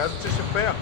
каза, че ще пея.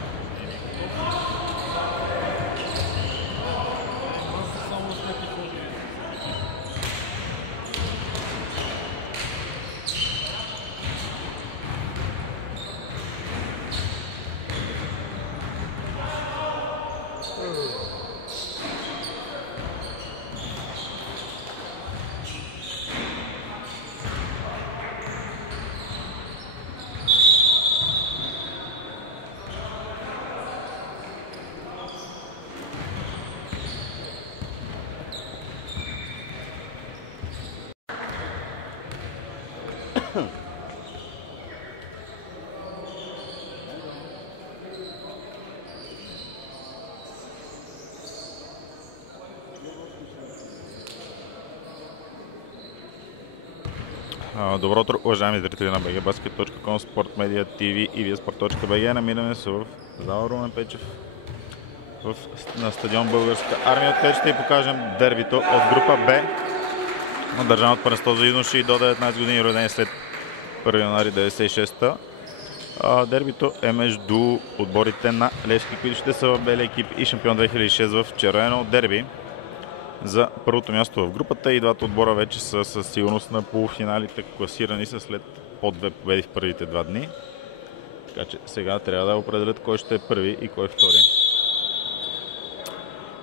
Добро утро, уважаеми зрители на bgbasket.com, Sportmedia TV и viasport.bg. Намираме се в зала Румен Печев на стадион Българска армия, откъдето ще ви покажем дербито от група Б на държавното първенство за юноши до 19 години, родени след 1 януари 1996. Дербито е между отборите на Левски, които ще са в белия екип, и шампион 2006 в червено дерби за първото място в групата. И двата отбора вече са със сигурност на полуфиналите, класирани са след по 2 победи в първите 2 дни. Така че сега трябва да определят кой ще е първи и кой втори.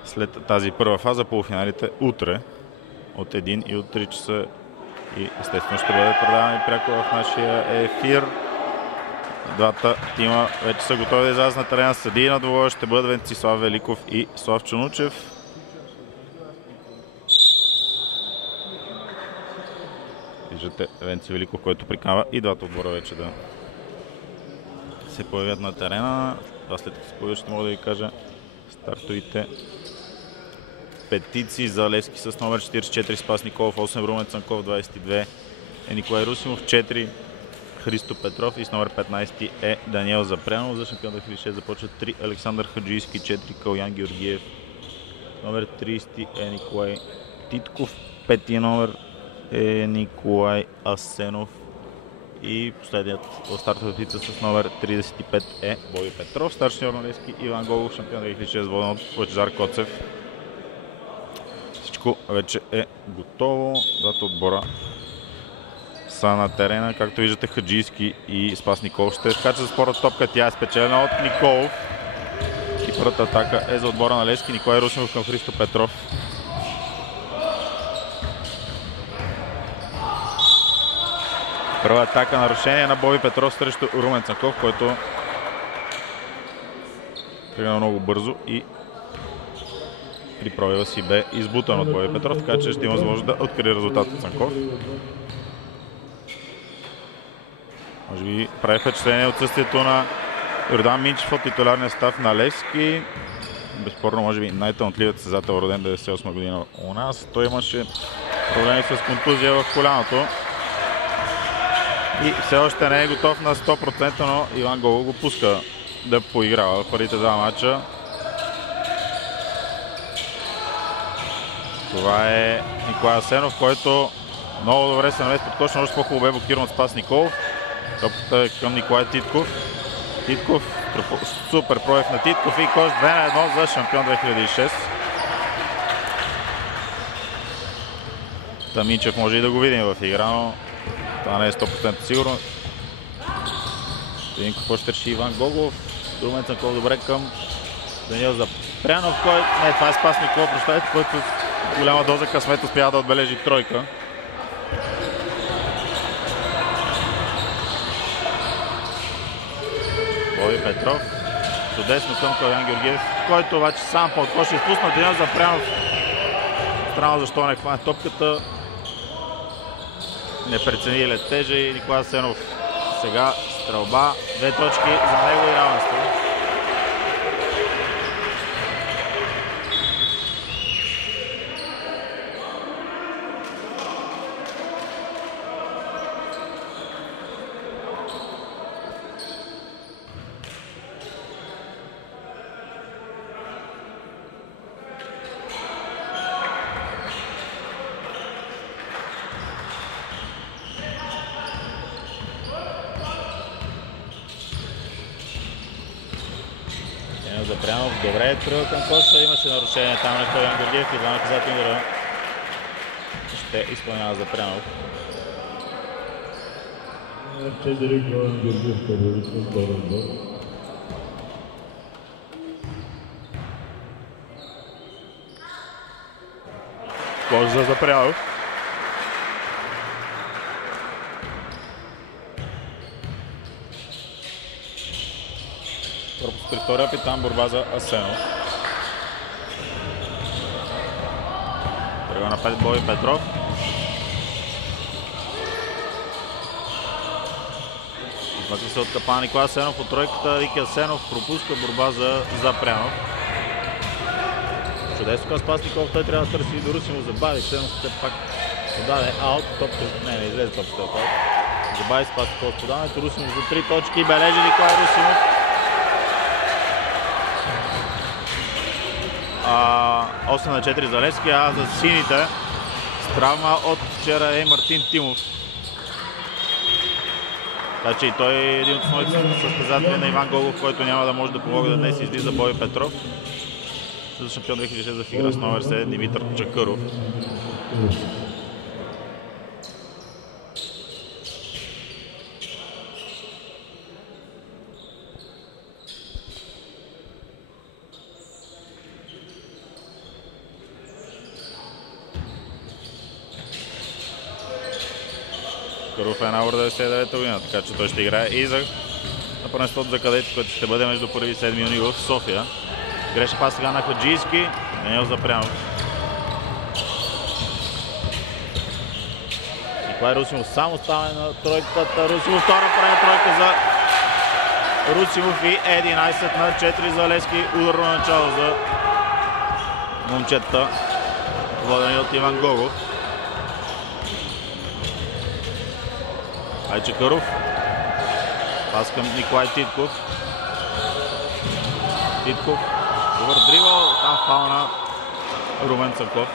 След тази първа фаза полуфиналите утре от 1 и от 3 часа и естествено ще бъде предавани пряко в нашия ефир. Двата тима вече са готови да излязат на терена. Съдии на двобоя ще бъдат Венцислав Великов и Славчо Нучев. Виждате Венци Великов, който приканва и двата отбора вече да се появят на терена. Това след като се появят ще мога да ви кажа стартовите петици за Левски с номер 44 Спас Николов, 8 Румен Цанков, 22 е Николай Русимов, 4 Христо Петров и с номер 15 е Даниел Запрянов. За шампион 2006 започва 3 Александър Хаджийски, 4 Калян Георгиев, номер 30 е Николай Титков, 5 номер е Николай Асенов и последният в стартовата пица с номер 35 е Бой Петров. Старши сеньор на Левски Иван Гогов, шампион 2006 воден от Лъчезар Коцев. Всичко вече е готово. Двата отбора са на терена. Както виждате, Хаджийски и Спас Николов ще скачат за спорта топка. Тя е спечелена от Николов. И първата атака е за отбора на Левски. Николай Русимов към Христо Петров. Първа атака, нарушение на Боби Петров срещу Румен Цанков, който тръгна много бързо и при пробива си бе избутан от Боби Петров, така че ще има възможност да открие резултата Цанков. Може би прави впечатление отсъствието на Йордан Минчев от титулярния състав на Левски. Безспорно, може би най-талантливият състезател, роден 98 година у нас. Той имаше проблеми с контузия в коляното и все още не е готов на 100%, но Иван Гогов го пуска да поиграва в първите два матча. Това е Николай Асенов, който много добре се намеси под точно, още по-хубаво бе блокиран от Спас Николов. Топката е към Николай Титков. Титков, супер пробив на Титков и кош 2-1 за шампион 2006. Таминчев може и да го видим в игра, но това не е 100% сигурно. Видим какво ще реши Иван Гогов. Румен Цанков добре към Даниел Запрянов, не, това е Спас Николов, прощайте, който с голяма доза късмет успява да отбележи тройка. Боби Петров. Чудесно към Калян Георгиев, който обаче сам под кош изпусна Даниел Запрянов. Странно защо не хване топката. Не прецени летежа и Николай Асенов сега стрелба. 2 точки за него и равенство. Запрянов добре тръгва към коша, имаше нарушение там на Калин Георгиев и два наказателни удара. Ще изпълнява Запрянов. Кош за Запрянов. Пропуск при втория опит, борба за Асенов. Тръгва на 5 Боби Петров. Измъква се от капана Николай Асенов от тройката. Вики Асенов пропуска, борба за Запрянов. Чудесно към Спасников, той трябва да търси и до Русинов, забави се, но все пак подаде аут. Топката, не излезе топката от аут. Забави Спасников с подаването, Русинов за 3 точки, бележи Николай Русинов. 8-4 за Левски, а за сините с травма от вчера е Мартин Тимов. Така че и той е един от основните състезатели на Иван Гогов, който няма да може да помогне да днес излиза Боби Петров. За шампион 2006 в игра с номер 7 Димитър Чакъров. Чакъров е на 99-та година, така че той ще играе и за на първенството за кадети, което ще бъде между 1 и 7 юни в София. Грешен пас сега на Хаджийски, Даниел Запрянов. Николай Русимов само става на тройката. Русимов втора прави тройка за Русимов и 11 на 4 за Левски. Ударно начало за момчета, водени от Иван Гогов. Айчакъров. Пас към Николай Титков. Титков. Добър дрибъл. Там фаул на Румен Цанков.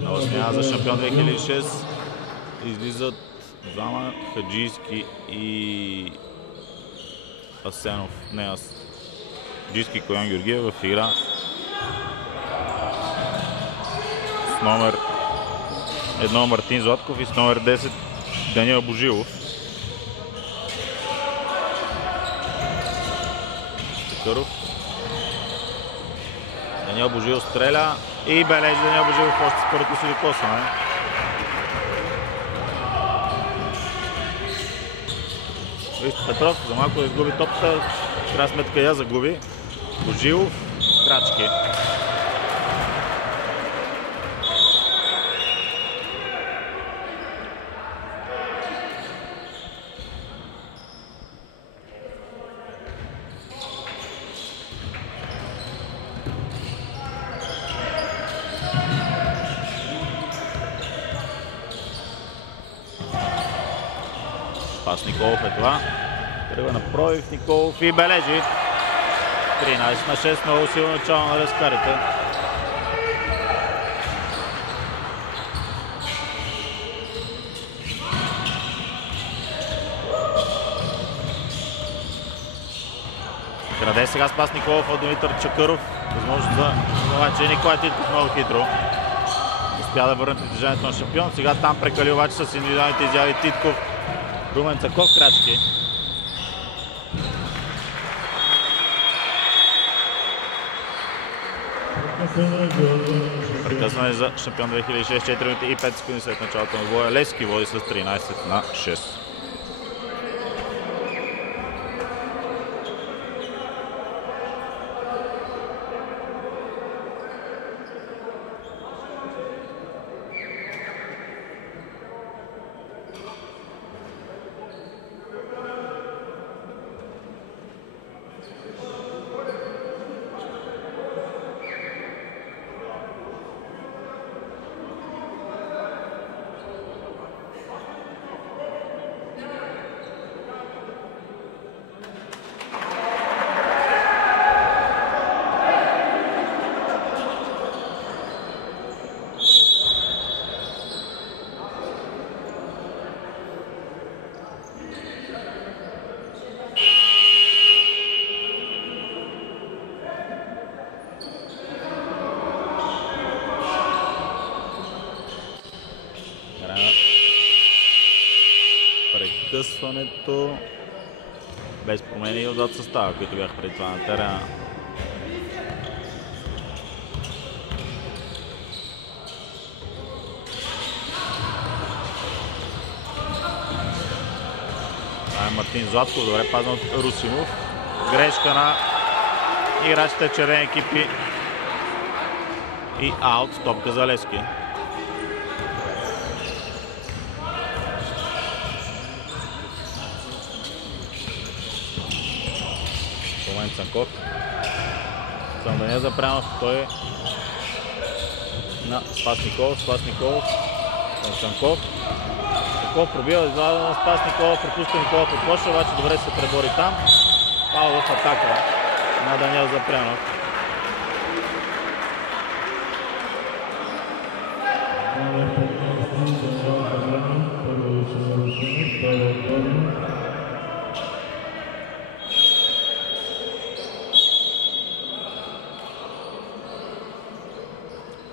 Много смяна за шампион 2006. Излизат двама, Хаджийски и Асенов. Не, Хаджийски и Коян Георгиев в игра с номер 1 Мартин Златков и с номер 10 Даниел Божилов. Чакъров. Даниел Божилов стреля и бележи Даниел Божилов още с първото си докосване. Вижте Петров за малко да изгуби топата. В крайна сметка я загуби. Божилов, крачки. Пас Николов е това. Тръгва на пробив Николов и бележи. 13 на 6, много силно начало на лескарите. Краде сега с пас Николов от Димитър Чакъров. Възможност за обаче Николай Титков много хитро. Успя да върне притежанието на шампион. Сега там прекали обаче с индивидуалните изяви Титков. Румен Цанков, крачки. Прекъсване за шампион 2006, 4 минути и 5 секунди след началото на боя. Левски води с 13 на 6. прекъсването. Без промени отзад състава, които бяха преди това на терена. Това е Мартин Златков, добре пазен от Русинов. Грешка на играчите червени екипи и аут, топка за Левски. В момент Цанков. Дания Запрянов, той на Спас Николов. Спас Николов към Цанков. Цанков пробива извада на Спас Николов, пропуска Николов от площа, обаче добре се пребори там. Фаул в атака на Даниел Запрянов.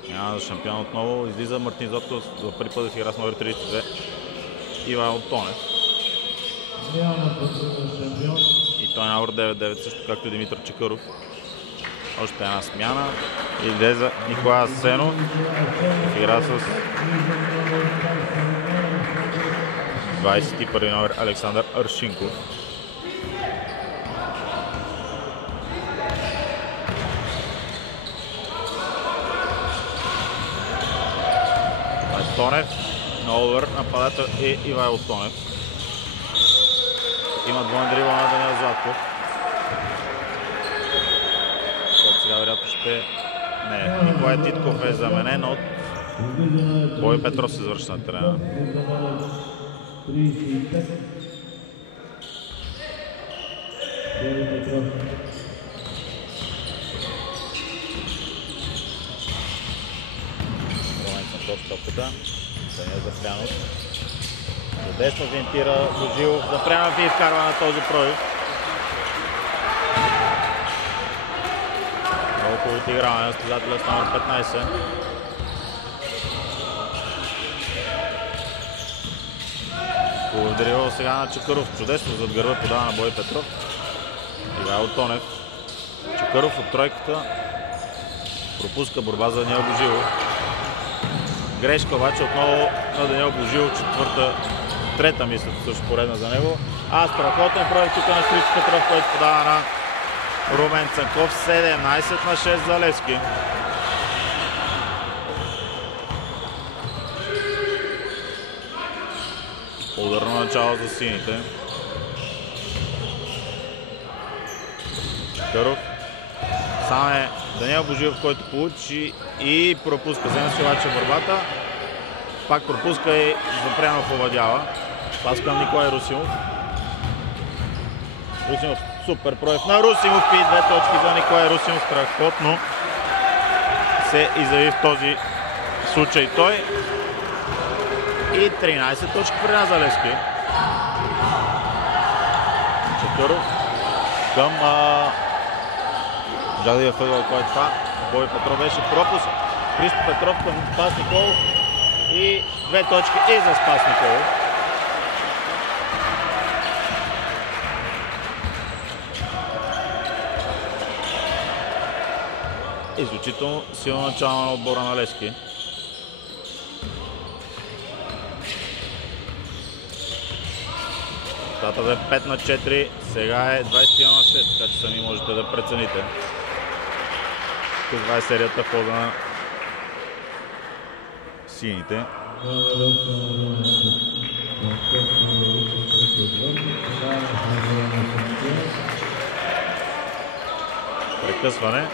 Няма за шампион отново. Излиза Мартин Златков за първи път да си игра с номер 32. Ивайло Тонев. И той е номер 9-9, също както и Димитър Чакъров. Още една смяна. Излезе Николай Асенов. Игра с 21 номер Александър Аршинков. Тонев, Нолвър, нападател е Ивайло Тонев. Има двойен дрибъл на Даниел Златков. Който сега вероятно ще... Не, Николай Титков е заменен от Бой Петров се завърши на терена. Топката. Даниел Запрянов. До десна вентира Божилов. Запрянов и изкарва на този пробив. Много хубаво игране на състезателя с номер 15. Хубаво дрибъл сега на Чакъров. Чудесно зад гърба подава на Бой Петров. Ивайло Тонев. Чакъров от тройката пропуска борба за Даниел Божилов. Грешка обаче отново на Даниел Божилов, трета мисля, също поредна за него. Страхотен проект тук на Стрич Петров, който подава на Румен Цанков. 17-6 за Левски. Ударно начало за сините. Чакъров. Сам е Даниел Божилов, който получи и пропуска. Взема си обаче борбата. Пак пропуска и Запрянов овладява. Пас към Николай Русинов. Русинов, супер проект на Русинов и 2 точки за Николай Русинов. Страхотно се изяви в този случай той. И 13 точки при нас за Левски. Чакъров към Жадия въгъл, който това. Бой Петров беше пропуск. Христо Петров към Спас Николов. И 2 точки и за Спас Николов. Изключително силно начало на отбора на Левски. Стата е 5-4, сега е 21-6, така че сами можете да прецените. Това е серията в полза на сините. Прекъсване.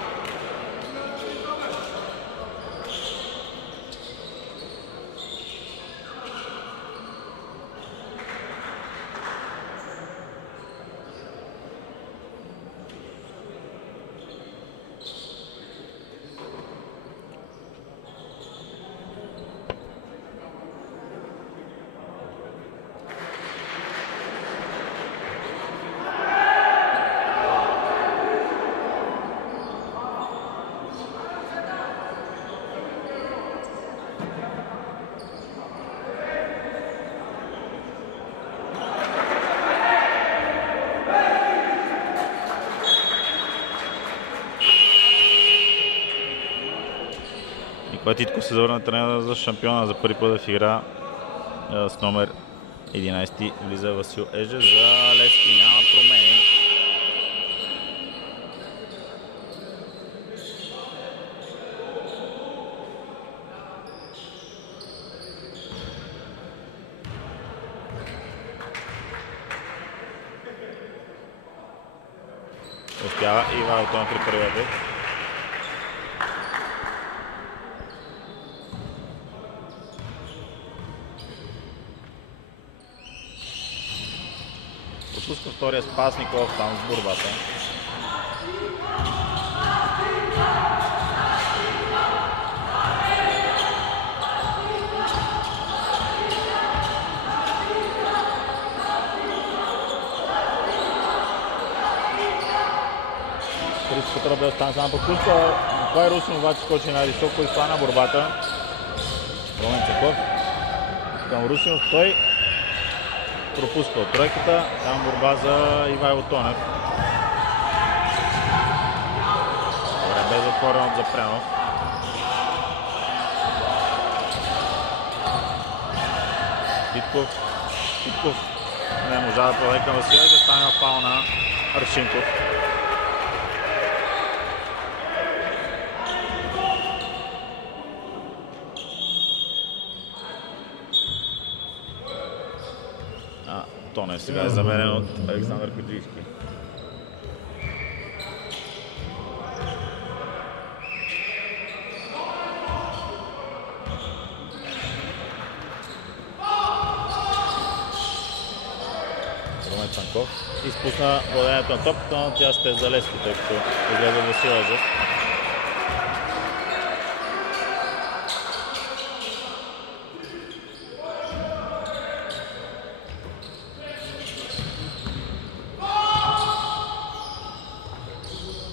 Николай Титков се завърна тренера за шампиона за първи път в игра с номер 11. Влиза Васил Еже. За Левски няма промени. Успява Ивайло Тонев при първия бег. Пропуска втория спас Николов там с борбата. Христо Петров бе остан само пропуска. Николай Русин обаче скочи най-високо и хвана борбата. Румен Цеков към Русинов. Той пропуска от тройката. Там борба за Ивайло Тонев. Добре, бе затворен от Запрянов. Титков не можа да проведе към Василев. Да стане фаул на Аршинков. Тонев сега е заменен от Александър Хаджийски. Румен Цанков изпусна владението на топката, но тя ще е за Левски, тъй като изгледа Васил Ежев.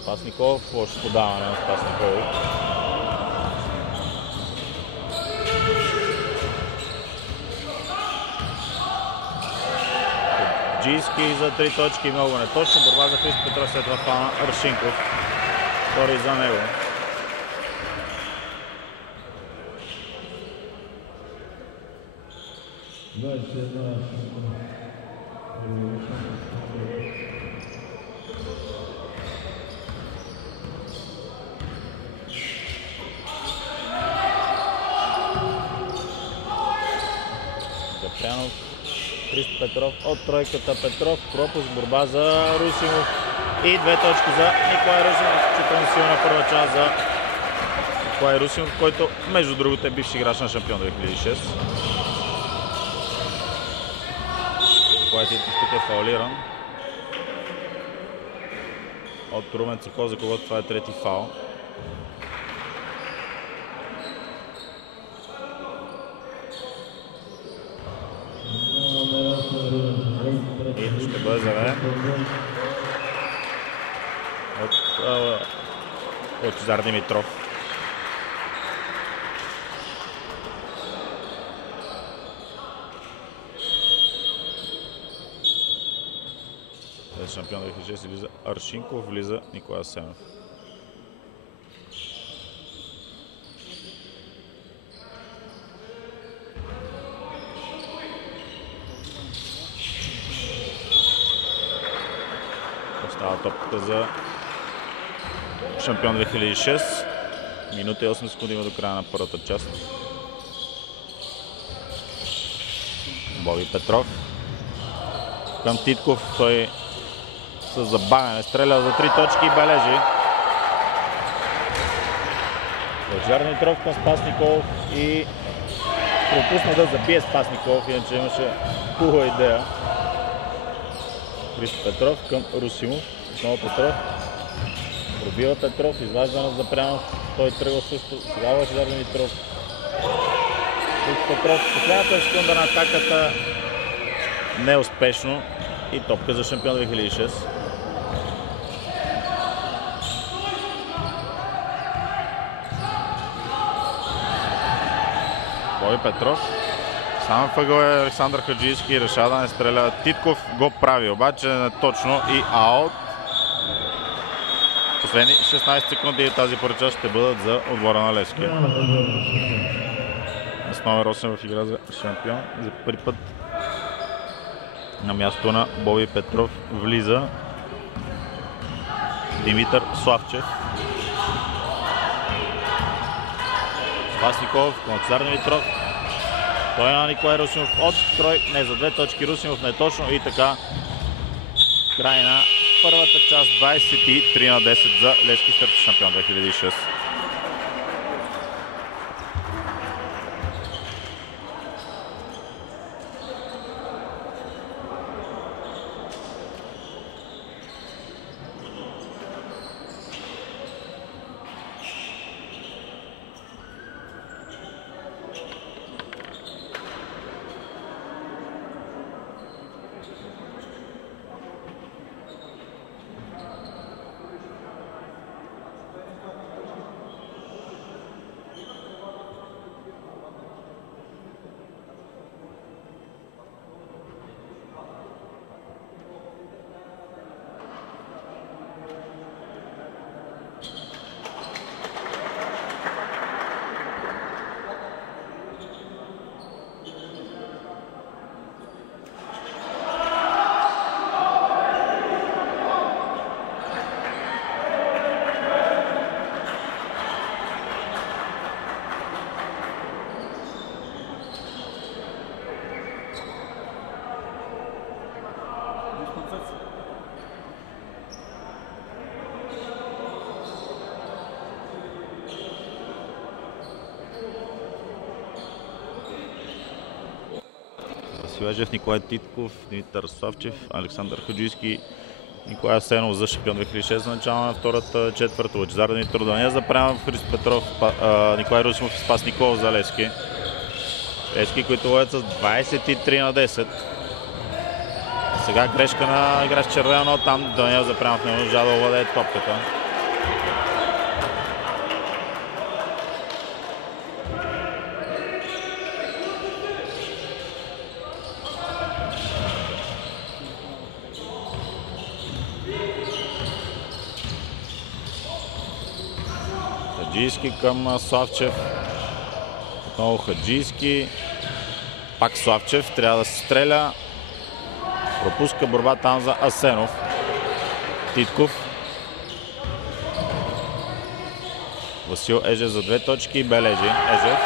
Спас Николов, лошо подаване на Спас Николов. Хаджийски за 3 точки, много неточно. Борба за Христо Петров, след това фана Аршинков. Втори за него. Запрянов, Христо Петров от тройката. Петров, пропуск, борба за Русинов и 2 точки за Николай Русинов. Изключително силна първа част за Николай Русинов, който между другото е бивш играч на шампион 2006. Николай Титков тук е фаулиран от Румен Цеков, за когото това е трети фаул. И ще бъде заведен от Лъчезар Димитров. Шампион 2006 влиза Аршинков, влиза Николай Асенов. Остава топката за шампион 2006. Минута и 8 секунди има до края на първата част. Боби Петров към Титков. Той с забавяне стреля за 3 точки и бележи. Лъчезар Димитров към Спас Николов и пропусна да забие Спас Николов, иначе имаше хубава идея. Христо Петров към Русимов. Отново Петров. Пробива Петров, изважда на Запрянов. Той тръгва също. Сега Лъчезар Димитров. Христо Петров. Последната секунда на атаката неуспешно. И топка за шампион 2006. Боби Петров. Сам въгъл е Александър Хаджийски и решава да не стреля. Титков го прави, обаче не точно и аут. Последни 16 секунди и тази поръча ще бъдат за отбора на Левски. С номер 8 в игра за шампион. За първи път на място на Боби Петров влиза Димитър Славчев. Спас Николов, Лъчезар Димитров. Той на Николай Русинов от строй. Не, за 2 точки Русинов не точно и така. Край на първата част, 23-10 за Левски Стърт шампион 2006. Силежев, Николай Титков, Димитър Славчев, Александър Хаджийски, Николай Асенов за шампион 2006 за начало на втората четвърта. Лъчезар Димитров, Даниел Запрянов, Христо Петров, Николай Русимов и Спас Николов за Левски. Левски, които водят с 23-10. Сега грешка на играч червено, там Даниел Запрянов не можа да овладее топката. Хаджийски към Славчев. Отново Хаджийски. Пак Славчев. Трябва да се стреля. Пропуска борба там за Асенов. Титков. Васил Ежев за 2 точки. Бележи. Ежев.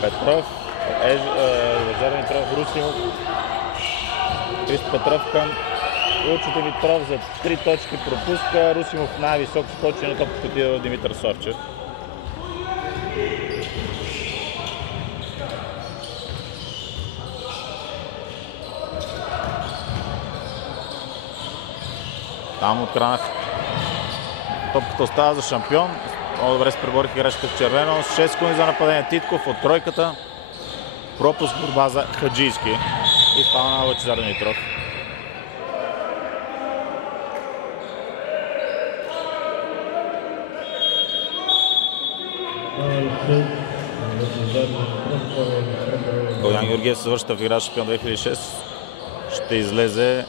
Петров, Лъчезар Димитров, Русинов, Христо Петров към Лъчо Димитров за 3 точки пропуска. Русинов най-високо скочи на топката отива Димитър Славчев. Там от края топката остава за шампион. Много добре се пребориха играчите в червено. 6 секунди за нападение. Титков от тройката. Пропуск борба за Хаджийски. И спала на Лъчезар Димитров. Богдан Георгиев се връща в игра шампион 2006. Ще излезе.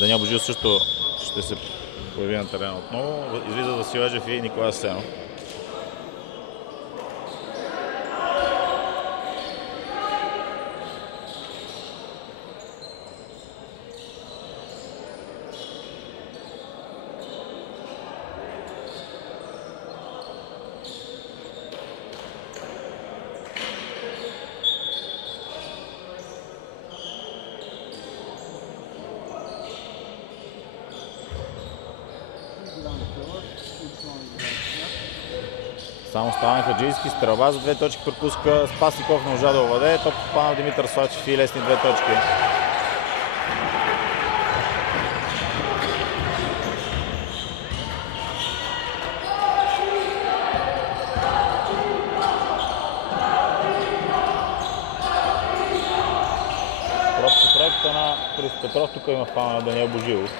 Даниел Божилов също ще се появи на терена отново. Излиза Васил Ежев и Николай Асенов. Само става Хаджийски, стрелба за 2 точки пропуска. Спас Николов не можа да овладее. Топ попана Димитър Славчев и лесни 2 точки. Просто проекта на Христо Петров, тук има фана на Даниел Божилов.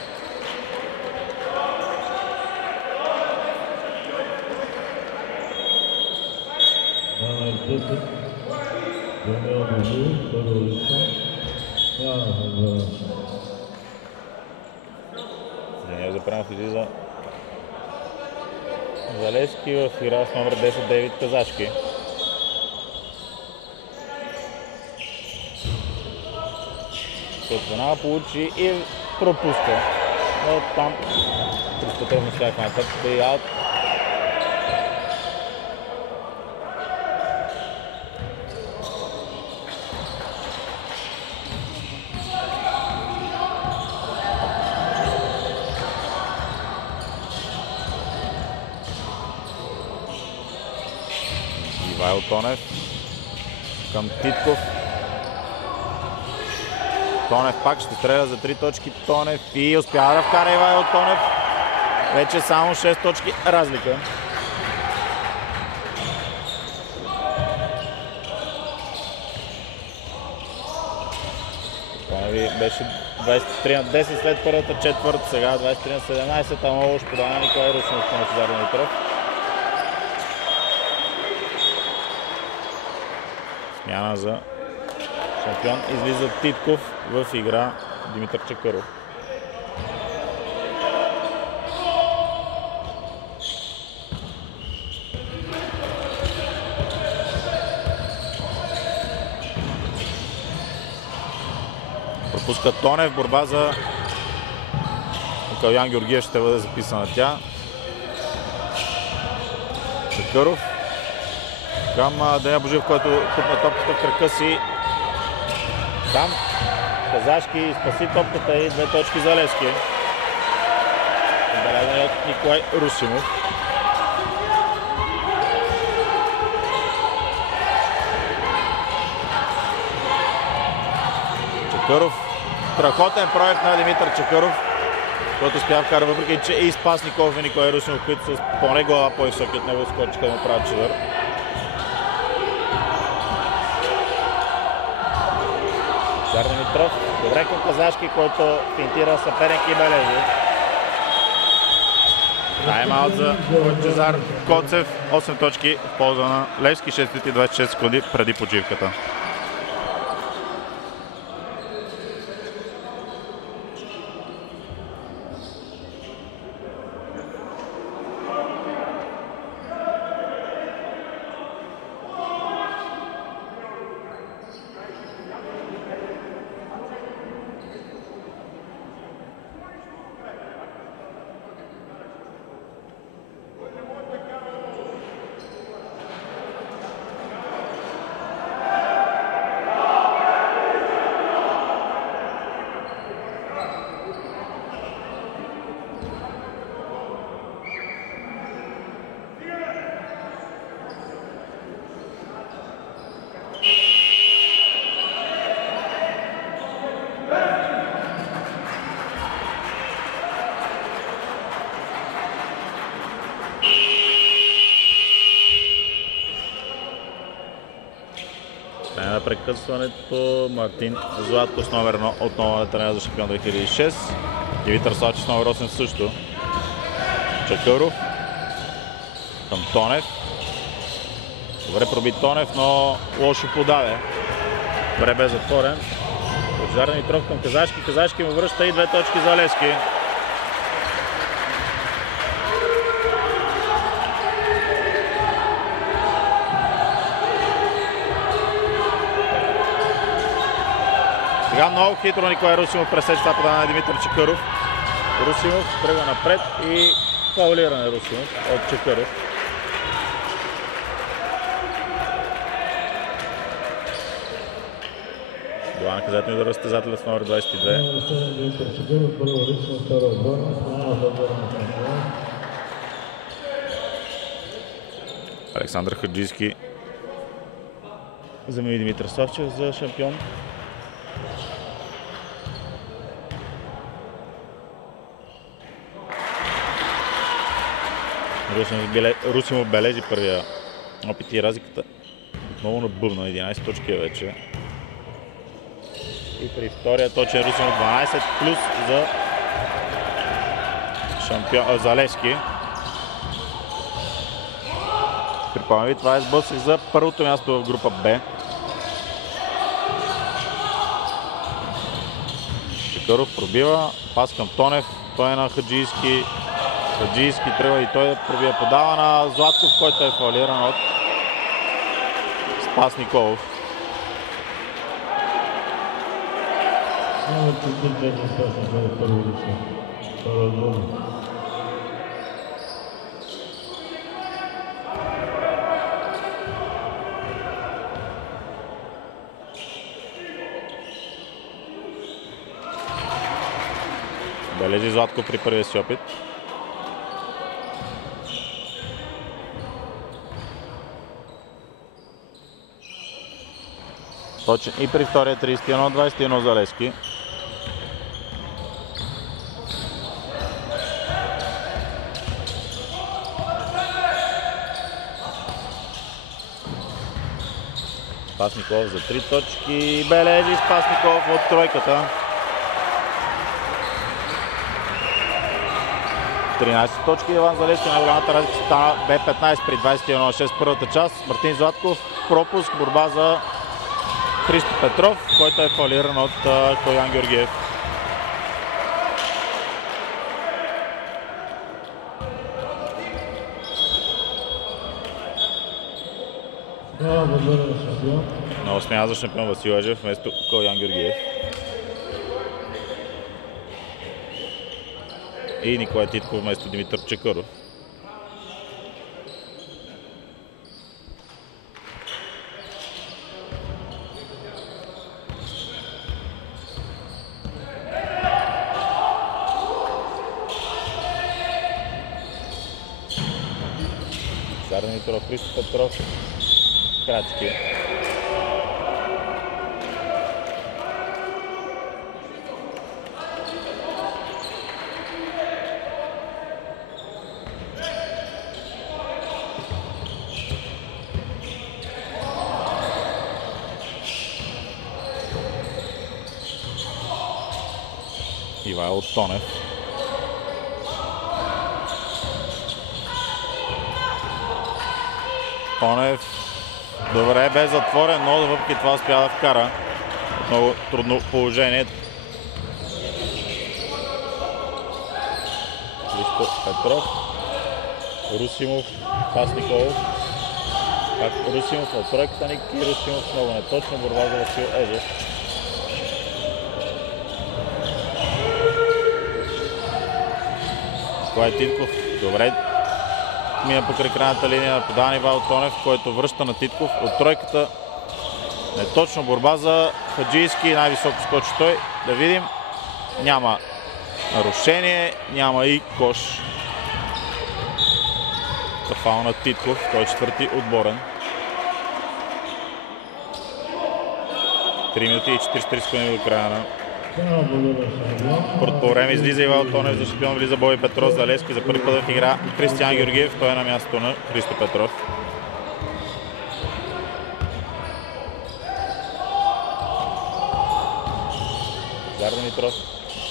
Даниел Запрянов излиза Залевски в игра с номер 10 Дейвид Казашки. Съответно получи и пропуска. Но там приспотел на сега кмета и аут. Ивайло Тонев към Титков. Тонев пак ще стреля за 3 точки. Тонев и успява да вкара Ивайло Тонев. Вече само 6 точки разлика. Тоневи беше 23-10 след първата четвърт, сега 23-17, ама лошо подаване Николай Русинов на Лъчезар Димитров. Смяна за шампион. Излиза Титков в игра Димитър Чакъров. Пропуска Тонев, борба за Калян Георгиев ще бъде записана тя. Чакъров към Деня Божиев, който купна топката в кръка си. Там Казашки спаси топката и 2 точки за Левски. Отбелязан от Николай Русимов. Чакъров. Страхотен проект на Димитър Чакъров, който успя вкара, въпреки че и спас Николов и Николай Русимов, които с поне глава по-високи от него скочиха да му правят чадър. Лъчезар Димитров. Добре към Казашки, който финтира съперник и бележи. Тайм-аут за Лъчезар Коцев. 8 точки в полза на Левски. 6:26 секунди преди почивката. На прекъсването Мартин Златков номер 1 отново на тренера за шампион 2006. Димитър Славчев номер 8 също. Чакъров към Тонев. Добре проби Тонев, но лошо подаде. Добре бе затворен. Лъчезар Димитров към Казашки. Казашки му връща и 2 точки за Левски. Сега много хитро Николай Русимов пресече това подаване на Димитър Чакъров. Русимов тръгва напред и фаулиране Русимов от Чакъров. Това наказателно удар разтезателя с номер 22. Александър Хаджийски замени Димитър Славчев за шампион. Русимов бележи първия опит и разликата отново набъбна. 11 точки вече. И при втория точен Русимов 12 плюс за шампион, за Левски. Припомням ви, това е сблъсък за първото място в група Б. Чакъров пробива, пас към Тонев, той е на Хаджийски. Хаджийски трябва и той да пробива, подава на Златков, който е фаулиран от Спас Николов. Бележи Златков при първия си опит. Точен и при втория 31-21 за Левски. Спас Николов за 3 точки. Бележи Спас Николов от тройката. 13 точки. Иван Залевски, най-голямата разлика стана бе 15 при 21-6 първата част. Мартин Златков, пропуск, борба за Христо Петров, който е фаулиран от Коян Георгиев. Много смяна за шампион Васил Ежев вместо Коян Георгиев. И Николай Титков вместо Димитър Чакъров. Цар Димитров, Христо Петров, крачки. Ивайло Тонев. Тонев добре бе затворен, но въпреки това успя да вкара. Много трудно положение. Христо Петров. Русимов, Спас Николов. Пак Русимов от тройката Ник и Русимов много неточно. Борба за Васил Ежев. Николай Титков добре мина покрай крайната линия на подаване Ивайло Тонев, който връща на Титков от тройката. Неточно борба за Хаджийски, най-високо скочи той. Да видим. Няма нарушение, няма и кош. Фаул на Титков, той е четвърти отборен. 3 минути и 43 секунди до края на първото време. Излиза Ивайло Тонев за шампион, влиза Боби Петров за Левски. За първи път в игра Кристиян Георгиев, той е на мястото на Христо Петров. Цар Димитров,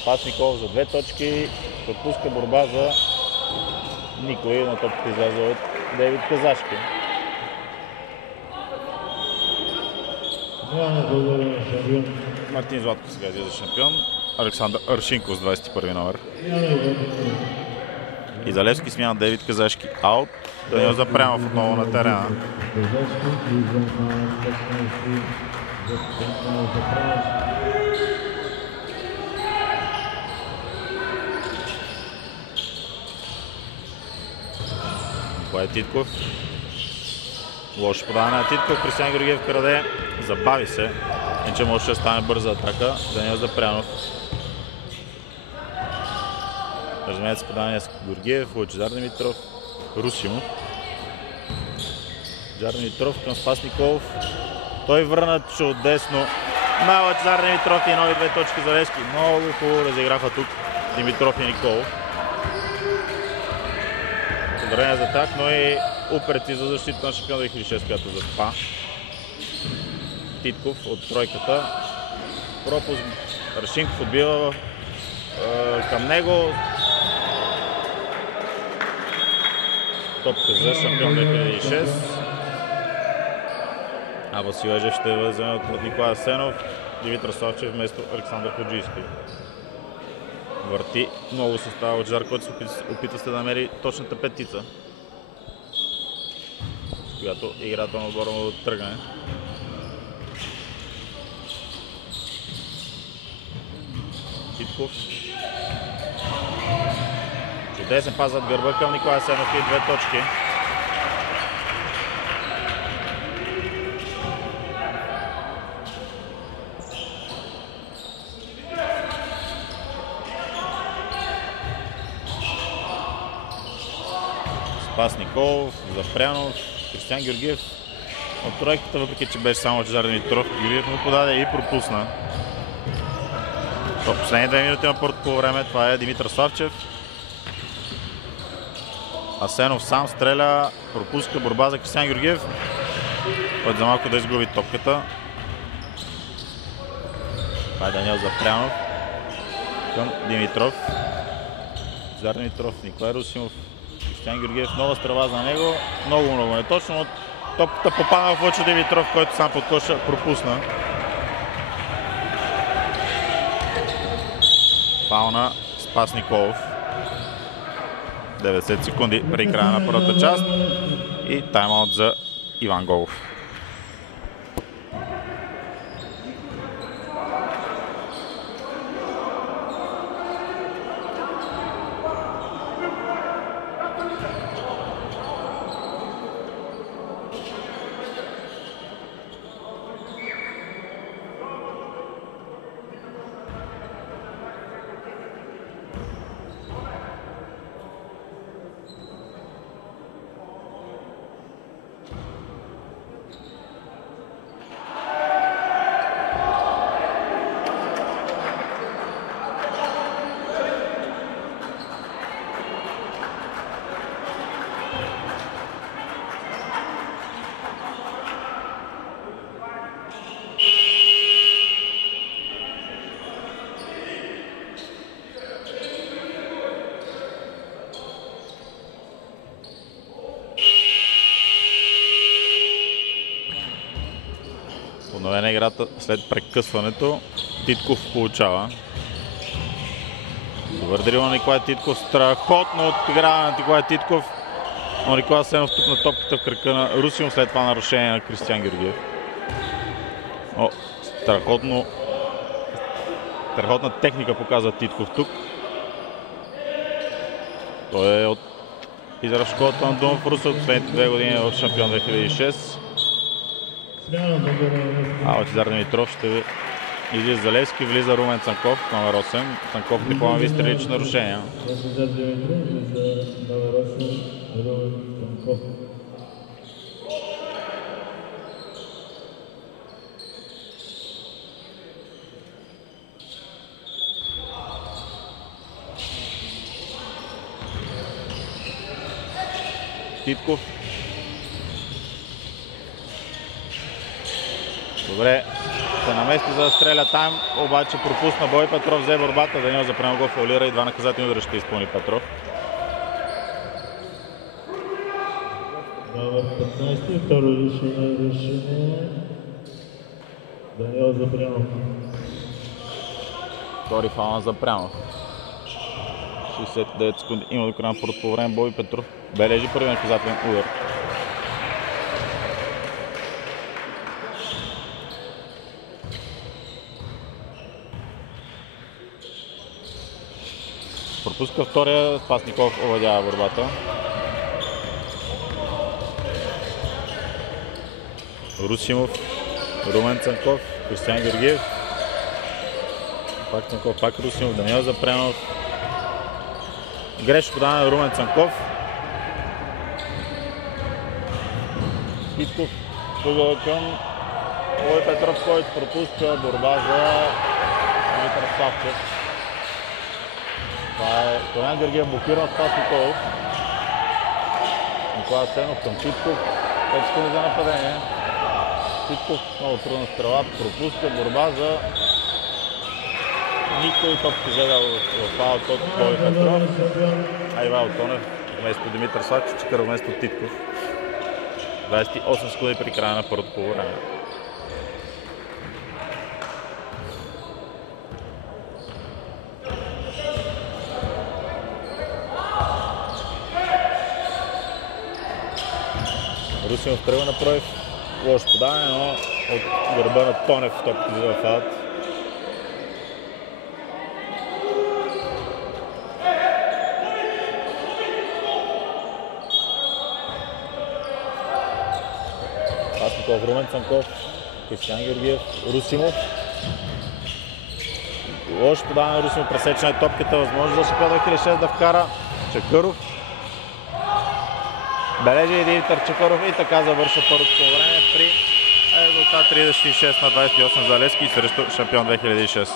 Спас Николов за 2 точки, пропуска борба за никой, на топката изляза от Дейвид Казашки. Мартин Златков сега излиза шампион. Александър Аршинков с 21 номер. И за Левски смяна Дейвид Казашки аут. Даниил Запрямов отново на терена. Това е Титков. Лошо подаване на Титков. Кристиян Георгиев краде. Забави се. Иначе може да стане бърза атака. Даниил Запрянов. Разменят с подаване с Георгиев. Лъчезар Димитров. Русимов. Лъчезар Димитров към Спас Николов. Той върна чудесно на Лъчезар Димитров и нови 2 точки за Левски. Много хубаво разиграха тук Димитров и Николов. Поздравление за так, но и упреци за защита на шампион 2006, която заспа. Титков от тройката. Пропуск. Аршинков отбива към него. топка за шампион 2006. А Васил Ежев ще бъде от Николай Асенов. Димитър Славчев вместо Александър Ходжийски. Върти много състава от Жар, който се опита се да намери точната петица, с която играта на отбора му тръгне. Титков. Чудесен пас зад гърба към Николай Асенов и 2 точки. Спас Николов, Запрянов, Кристиян Георгиев. От тройката, въпреки че беше само Лъчезар Димитров, Георгиев му подаде и пропусна. Последни 2 минути на първото по време, това е Димитър Славчев. Асенов сам стреля, пропуска, борба за Кристиян Георгиев, който за малко да изгуби топката. Това е Даниел Запрянов към Димитров. Лъчезар Димитров, Николай Русимов, Кристиян Георгиев, нова стрела за него, много неточно, но топката попада в Лъчо Димитров, който сам под коша пропусна. Фаул на Спас Николов. 90 секунди преди края на първата част и тайм-аут за Иван Голов. Подновена играта след прекъсването. Титков получава. Добър дрибъл на Николай Титков. Страхотно отиграване на Николай Титков. Но Николай Асенов тук на топката в кръка на Русимов, след това нарушение на Кристиян Георгиев. Страхотна техника показва Титков тук. Той е от израз школата на Думов Русе от последните 2 години в шампион 2006. А Лъчезар Димитров ще излиза за Левски, влиза Румен Цанков, номер 8. Цанков диплома ви стрелични нарушения. Титков. Добре, се намести за да стреля там, обаче пропусна бой. Петров взе борбата, Даниел Запрянов го фаулира и 2 наказателни удара ще изпълни Петров. Номер 15, второ решение. Даниел Запрянов. Втори фаул на Запрянов. 69 секунди има до края на първото по време. Бой Петров бележи първи наказателен удар. Пропуска втория, Спас Николов овладява борбата. Русимов, Румен Цанков, Кристиян Георгиев. Пак Цанков, пак Русимов, Даниел Запрянов. Грешно подаване на Румен Цанков. Титков пъгъл към Лой Петров, който пропуска борба за Димитър Славчев. Това е Толян Георгиев, блокиран Спас Николов. Николай Асенов към Титков. 5 секунди за нападение. Титков много трудна стрела, пропуска борба за никой. Топки взега в фаулт от Лой Петров. А Ивайло Тонев вместо Димитър Славчев, Чакъров вместо Титков. 28 секунди при края на първото по време. Русинов тръгва на Проев. Лошо подаване, но от гърба на Тонев топката излиза в аут. Пасников, Румен Цанков, Кристиян Георгиев, Русимов. Лошо подаване на Русимов, пресечена е топката, възможност за шампион 2006 да вкара Чакъров. Бележи и Димитър Чакъров и така завършва първото по време при резултат 36 на 28 за Левски срещу шампион 2006.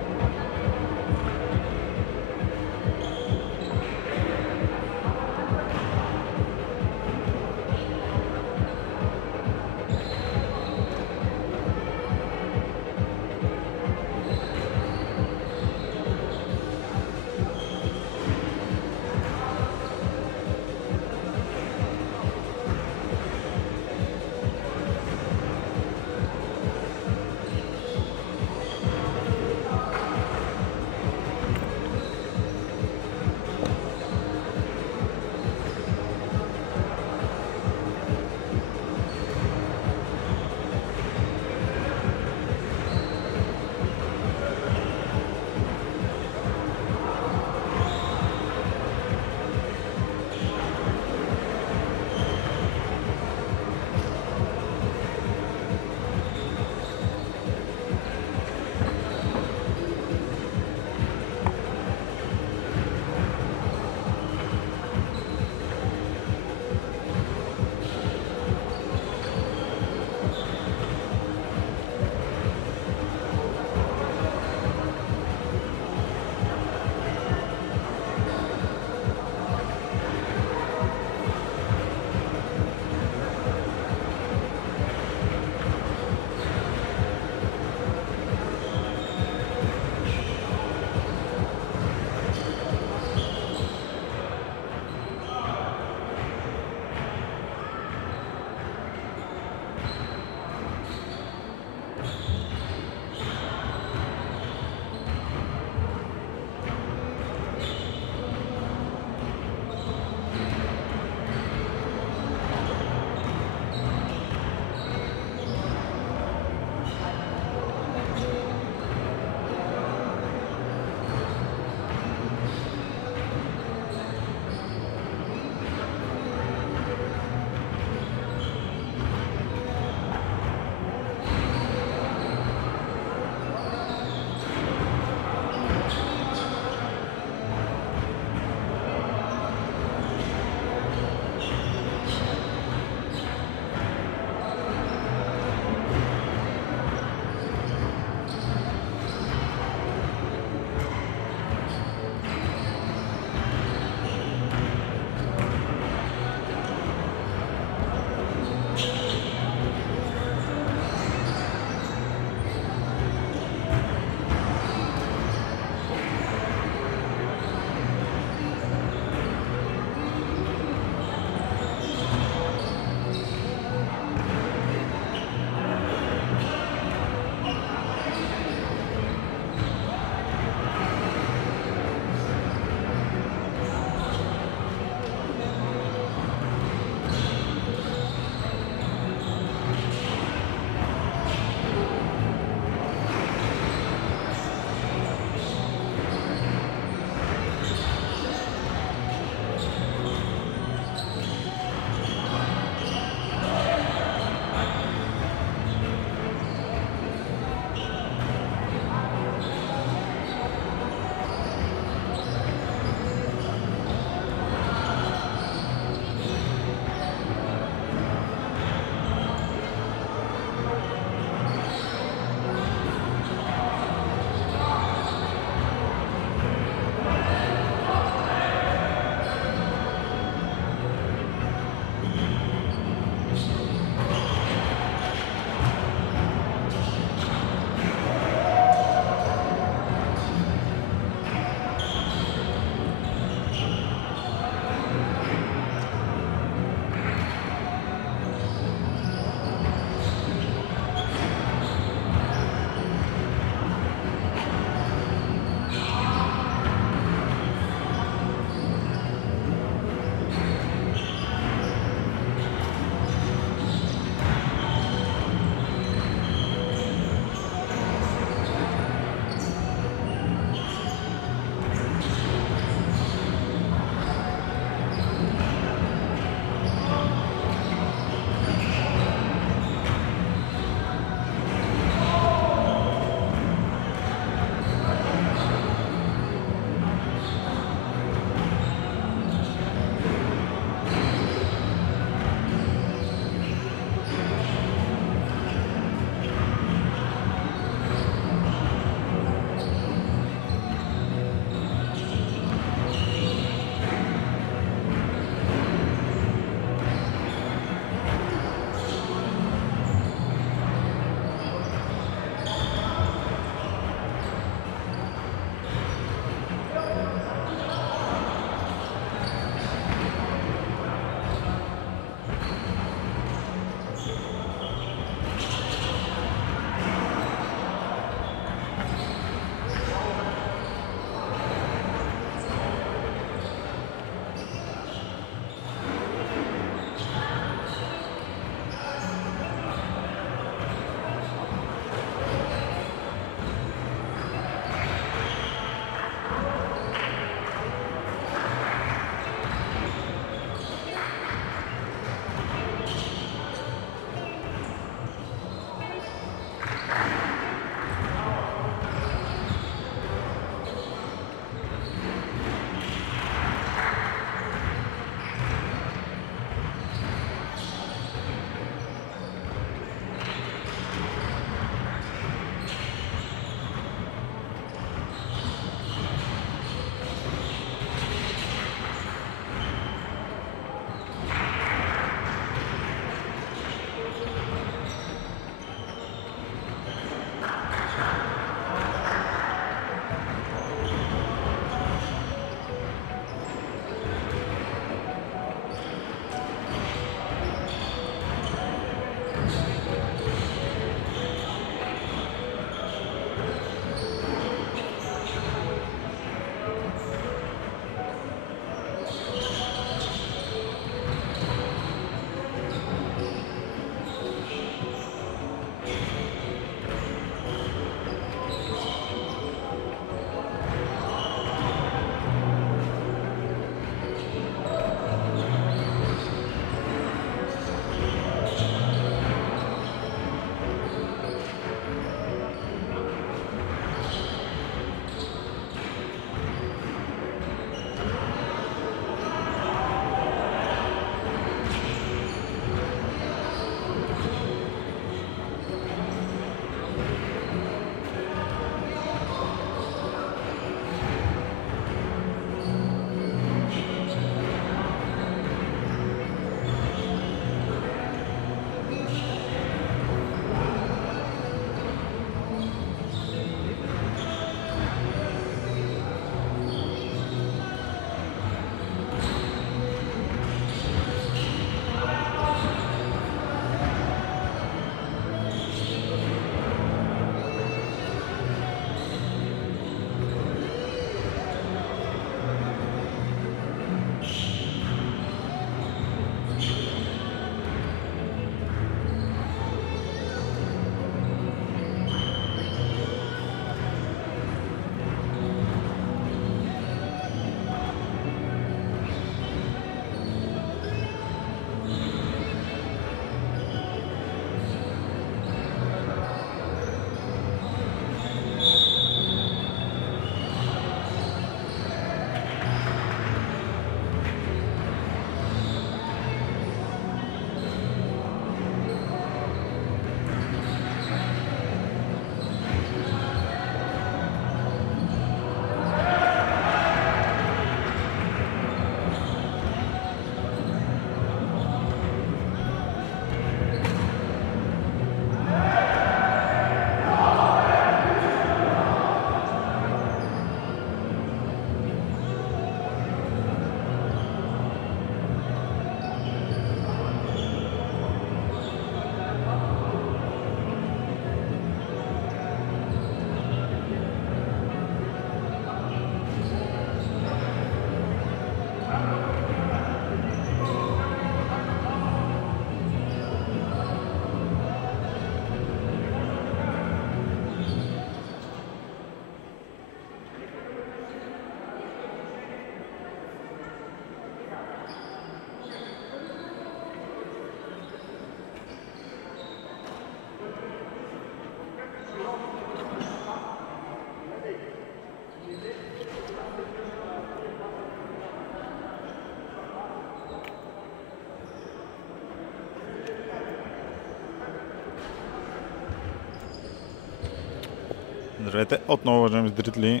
Здравейте, отново уважаеми зрители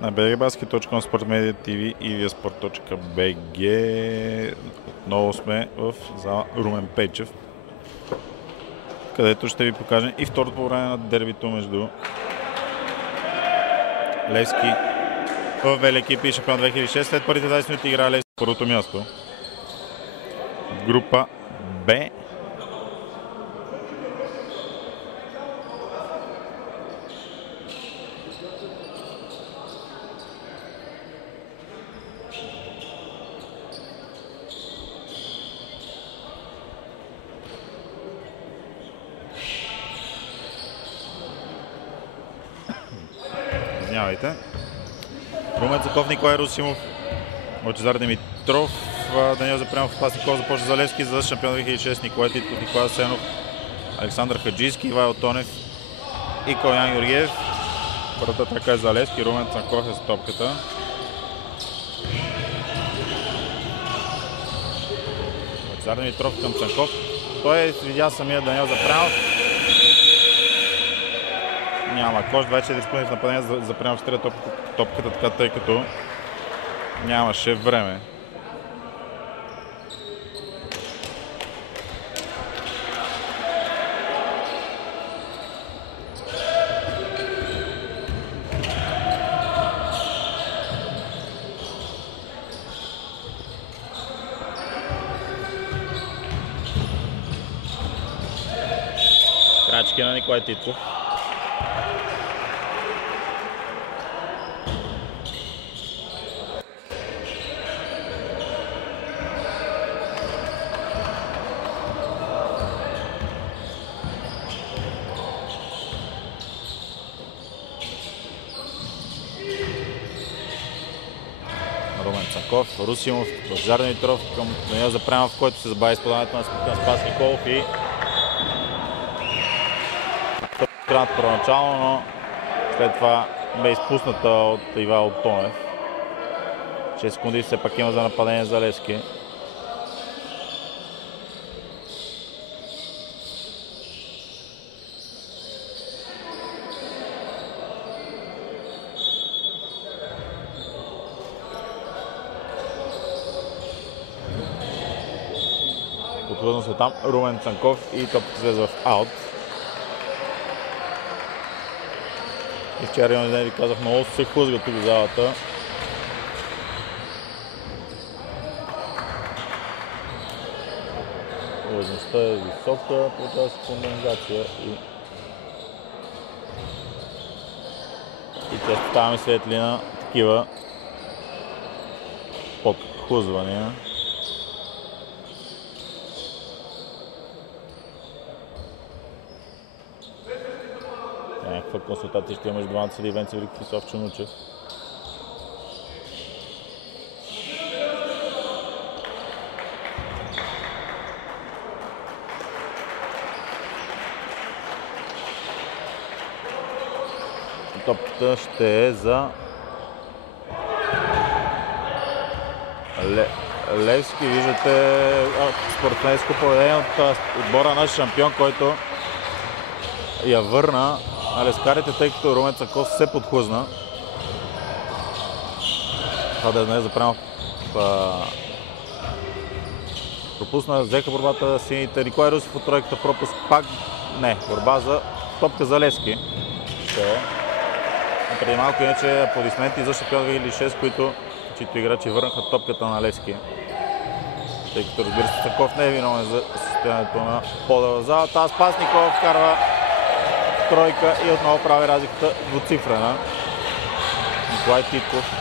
на BGBasket.com, Sportmedia TV и viasport.bg. Отново сме в зала Румен Пейчев, където ще ви покажем и второто по време на дербито между Левски в Велики и шампион 2006. След първите 20 минути игра Левски първото място в група Б. Извинявайте. Румен Цанков, Николай Русимов, Лъчезар Димитров, Даниел Запрянов, Спас Николов започва за Левски, за шампион 2006 Николай Титков, Николай Сенов, Александър Хаджийски, Ивайло Тонев и Колян Георгиев. Първата атака е за Левски, Румен Цанков е с топката. Лъчезар Димитров към Цанков. Той видя самия Даниел Запрянов. Няма кош, 24 секунди в нападение, Запрянов стреля топката така, тъй като нямаше време. Крачки на Николай Титков. Румен Цанков, Русимов, Лъчезар Димитров към Даниел Запрянов, който се забави с подаването на Спас Николов и тъпкранат първоначално, но след това бе изпусната от Ивайло Тонев. 6 секунди все пак има за нападение за Левски. Подхвързано се там Румен Цанков и топката слезе в аут. И вчера ви казах, много се хлъзга тук в залата. Влажността е висока, получава се кондензация и често ставаме свидетели на такива подхлъзвания. Някаква консултация ще има между двамата съдии Венци Великов и Слав Чунучев. Топката ще е за Левски. Виждате спортсменско поведение от отбора на шампион, който я върна на лескарите, тъй като Румен Цанков се подхлъзна. Това да не е запрямо пропусна, взеха борбата сините. Николай Русев от тройката, пропуск пак не. Борба за топка за Левски. Преди малко иначе аплодисменти за шампион 2006, чието играчи върнаха топката на Левски. Тъй като разбира се Цанков не е виновен за състоянието на пода в залата. Спас Николов вкарва тройка и отново прави разликата двуцифрена. Николай Титков.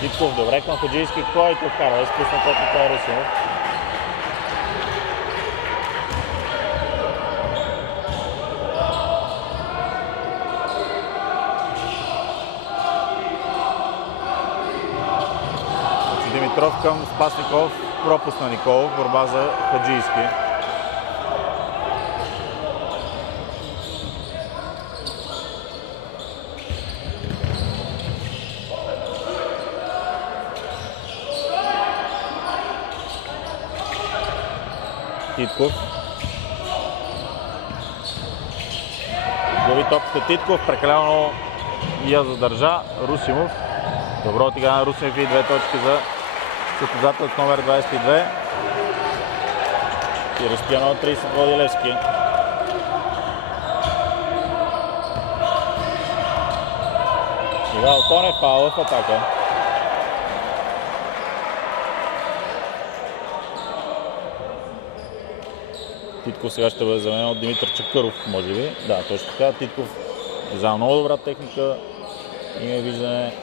Титков добре към Хаджийски, който вкарва изпуснат от Николай Русимов. Димитров към Спас Николов, пропуск на Николов, борба за Хаджийски. Титков. Губи топката Титков, прекалено я задържа Русимов. Добро отиграние на Русимов и 2 точки за състезателят номер 22. И разпияно от 30 води Левски. Ивайло Тонев, фаул в атака. Титков сега ще бъде заменен от Димитър Чакъров, може би. Да, точно така. Титков взема много добра техника. Има виждане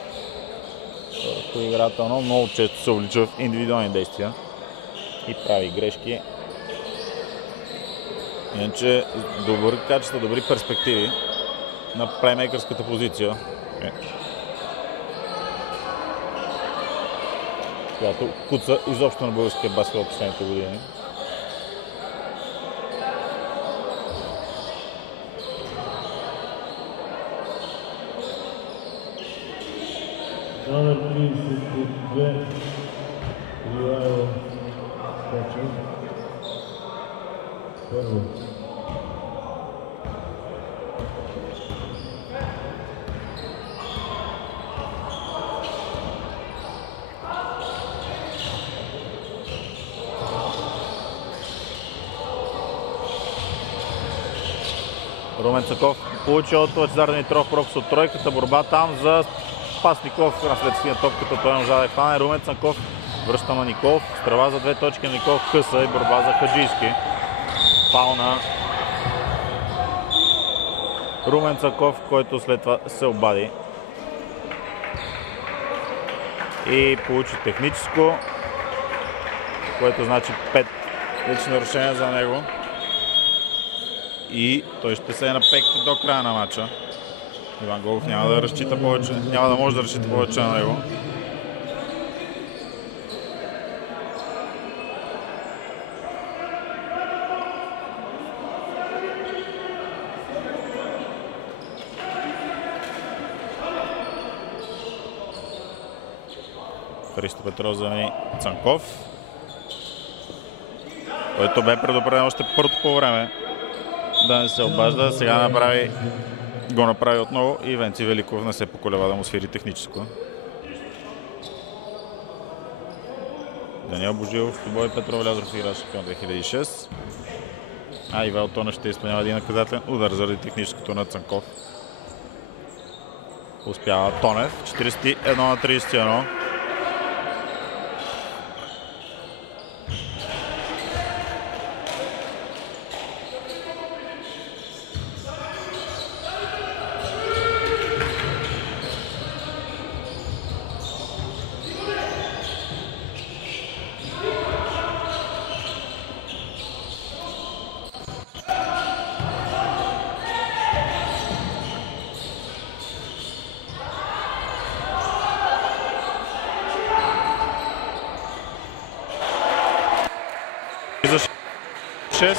върху играта, но много често се увлича в индивидуални действия и прави грешки. Иначе добри качества, добри перспективи на плеймейкърската позиция, която куца изобщо на българския баскетбол последните години. Номер 32, Ивайло Качев. Първо. Румен Цаков получи от Лъчезар Димитров прокус от тройката. Борба там за Спас Николов, наследствие топката, той не можа да хване. Румен Цанков връща на Николов. Стрела за 2 точки на Николов, къса и борба за Хаджийски. Фаул на Румен Цанков, който след това се обади и получи техническо, което значи 5 лични нарушения за него. И той ще се напекне до края на матча. Иван Голов няма да разчита повече, няма да може да разчита повече на него. Христо Петров замени Цанков, който бе предупреден още първото по време да не се обажда. Сега го направи отново и Венци Великов не се поколева да му свири техническо. Даниел Божилов и Бой Петров влязох в игра шампион 2006. А Ивайло Тонев ще изпълнява един наказателен удар заради техническото на Цанков. Успява Тонев. 41 на 31. За 6.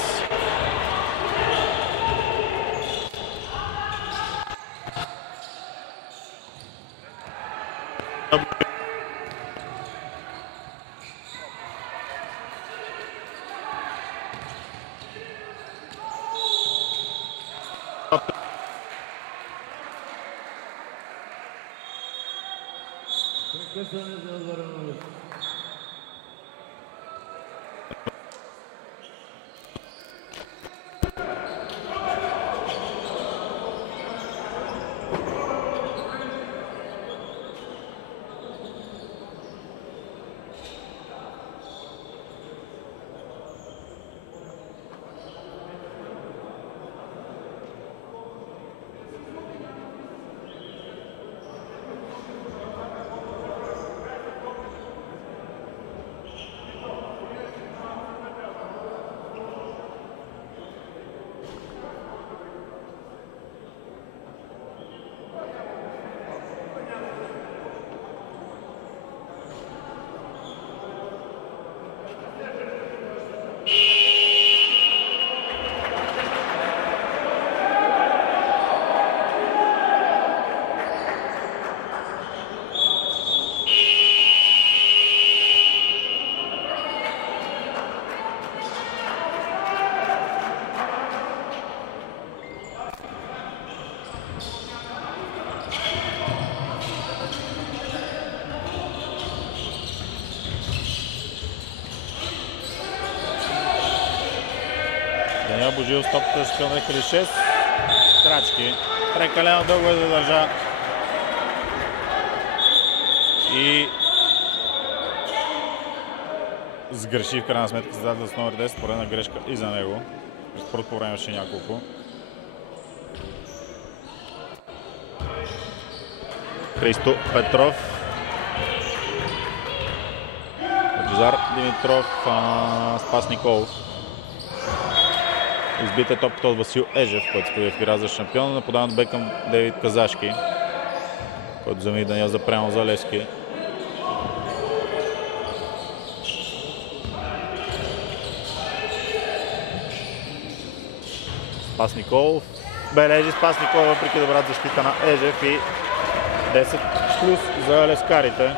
Прекъсване за отбора на Левски. Даниел Божилов с топката за шампион 2006. Крачки. Прекалено дълго е задържа. И сгреши в крайна сметка създател с номер 10, поредна грешка и за него. Според по време имаше няколко. Христо Петров. Лъчезар Димитров, Спас Николов. Избита топката от Васил Ежев, който се появи в игра за шампион. Нападаването бе към Дейвид Казашки, който замени Даниел Запрянов за Левски. Спас Николов. Бележи Спас Николов, въпреки добрата защита на Ежев и 10 плюс за лескарите.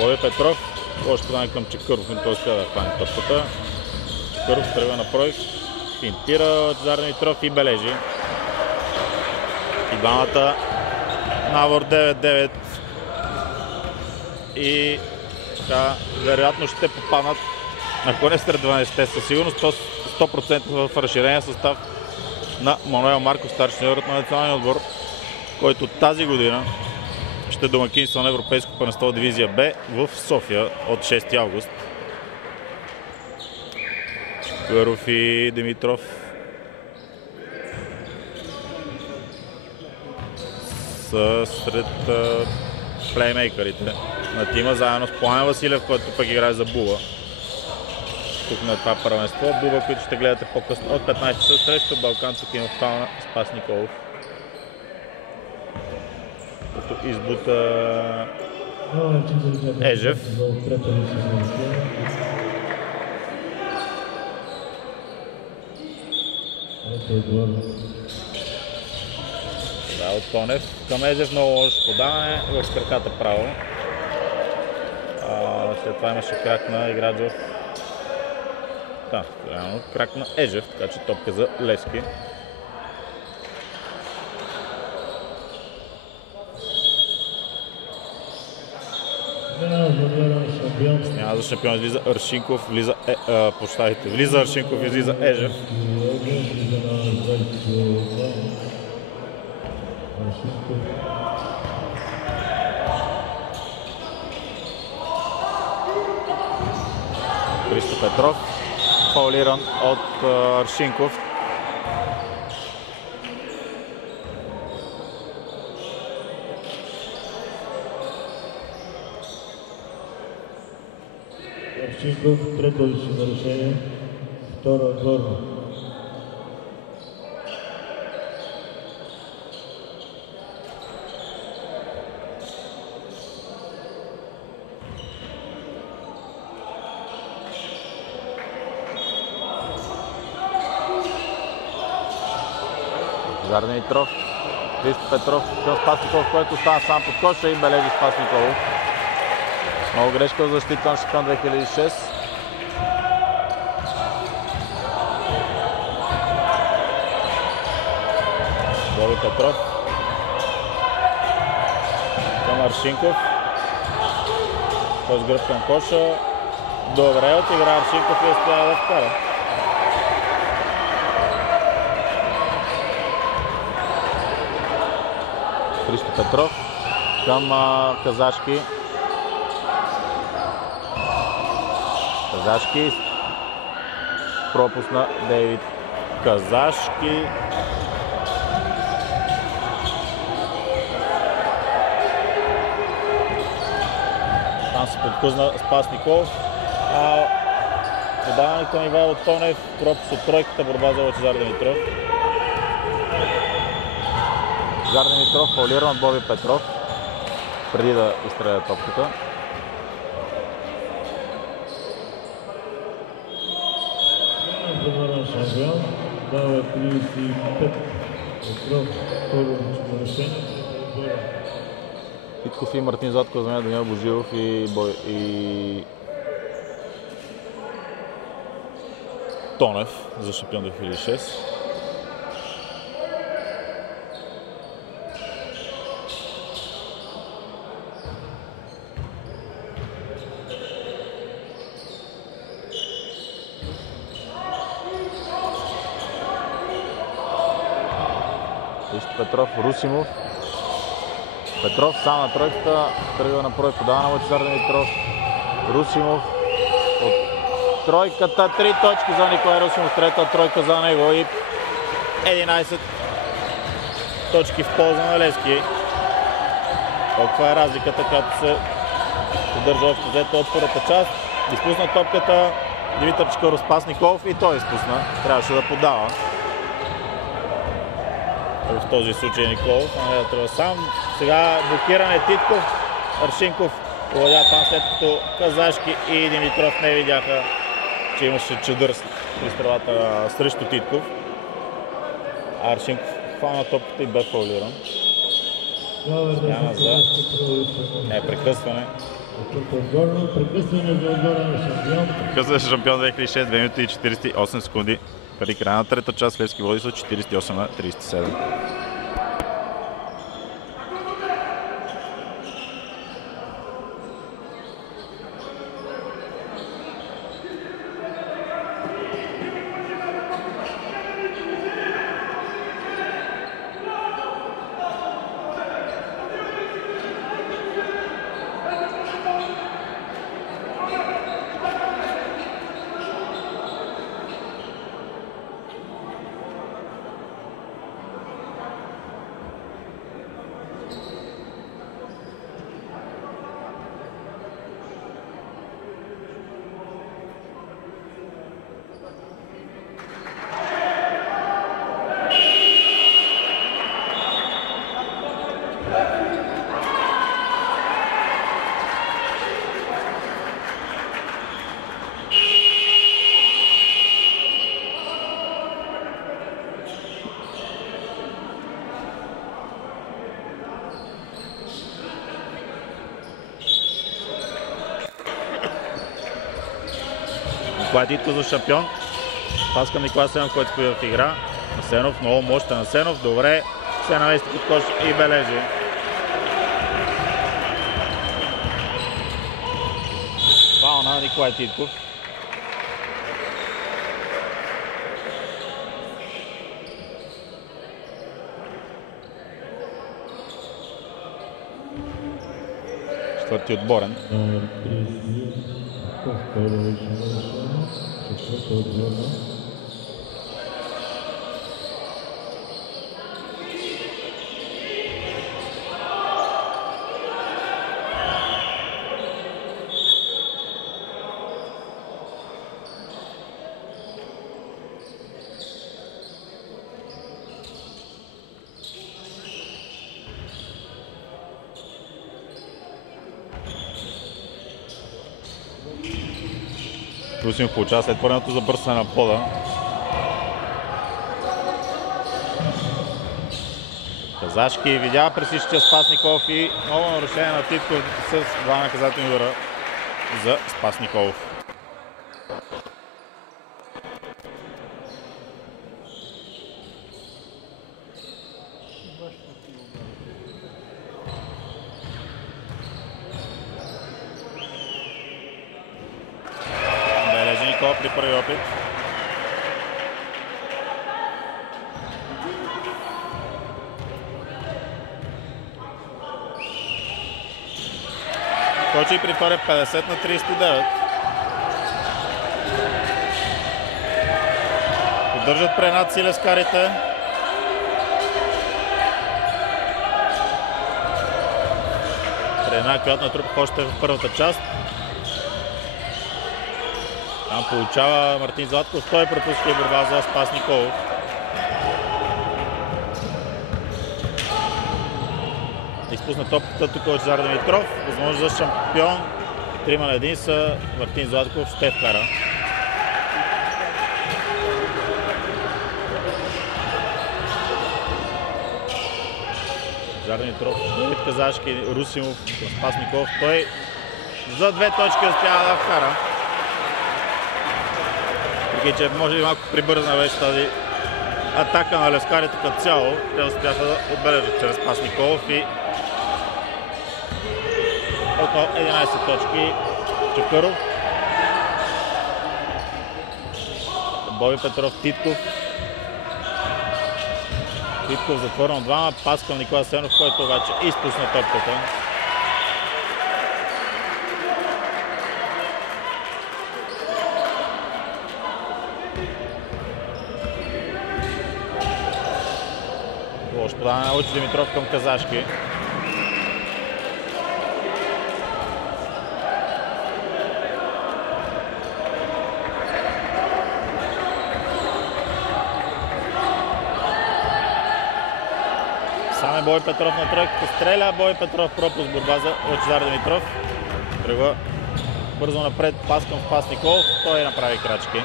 Боби Петров. Още подане към Чекъров, но той успя да хване топката. Чекъров тръгва на пройх. Финтира Лъчезар Димитров и бележи. И двамата навор 9-9. И така, вероятно ще попаднат на коне сред 12-те със сигурност 100% в разширения състав на Мануел Марков, старши треньорът на националния отбор, който тази година ще домакинства на Европейско първенство дивизия Б в София от 6 август. Чекъров и Димитров са сред плеймейкърите на тима, заедно с Пламен Василев, който пък играе за Була. Тук на това първенство. Буба, които ще гледате по-късно от 15 часа срещу Балканци Кинофтална Спас Николов. Като избута Ежев. Да, от Тонев към Ежев, много лошо подаване в краката право. След това имаше крак на Играджов. Да, реално крак на Ежев, така че топка за Левски. Снява за шампион, излиза Аршинков, влиза Аршинков, излиза Ежев. Христо Петров, фаулиран от Аршинков. Аршинков, трето лично нарушение, втора отборна. Лъчезар Димитров, Христо Петров към Спас Николов, който остана сам под коша и бележи Спас Николов. Много грешка в защита на шампион 2006. Боби Петров към Аршинков. Този гръб към коша. Добре, отигра Аршинков и успя да вкара. Христо Петров към Казашки. Казашки. Пропуск на Дейвид Казашки. Там се подкъсна Спас Николов. Подаване към Ивайло Тонев. Пропуск от тройката, борба за Лъчезар Димитров. Лъчезар Димитров, фаулиран от Боби Петров, преди да изстреля топката. Отборна шампион, дава 35. Петров, второ лично нарушение, трета отборна. Питков и Мартин Златков за мен, Даниел Божилов и Тонев за шампион 2006. Петров, Русимов. Петров сам на тройката, тръгва на прой подава на Лъчезар Димитров. Русимов от тройката, 3 точки за Николай Русимов, трета тройка за него и 11 точки в полза на Левски. Каква е разликата, която се поддържа общо взето от първата част. Изпусна топката Димитър Чакъров, Спас Николов и той изпусна. Трябваше да подава. В този случай Николов, а не да трябва сам. Сега блокиране Титков, Аршинков поведя там, след като Казашки и Димитров не видяха, че имаше чадър при стрелата срещу Титков. Аршинков хвана топката и бе фаулиран. Смяна за прекъсване. Прекъсване за отбора на шампион. Прекъсване за шампион 2006, 2 минути и 48 секунди. Преди края на трета част Левски води с 48-37. Николай Титков за шампион. Пас към Николай Асенов, който стои в игра. Асенов, много мощен Асенов. Добре, се намести под кош и бележи. Фаул на Николай Титков. Четвърти отборен. Русинов получава след първеното забърсване на пода. Казашки видява пресичащия Спас Николов и ново нарушение на Титков с два наказателни удара за Спас Николов. При първи опит. Точи при втория 50 на 39. Поддържат пренад си лескарите. Пренад, която натрупах още в първата част. Там получава Мартин Златков, той пропуска и борба за Спас Николов. Изпусна топката тук Лъчезар Димитров. Възможно за шампион. 3 на 1 са Мартин Златков, ще вкара. Лъчезар Димитров, Давид Казашки, Русимов, Спас Николов. Той за 2 точки успява да вкара. Че може и малко прибързна вече тази атака на лескарите като цяло. Те успяха да отбележат чрез Спас Николов и около 11 точки Чакъров. Боби Петров, Титков. Титков затворен от двама, пас към Никола Асенов, който обаче изпусна топката. Лош подаване на Лъчо Димитров към Казашки. Сам е Бой Петров на тройката, стреля, Бой Петров пропуск, борба за Лъчезар Димитров. Тръгва бързо напред, пас към Спас Николов, той направи крачки.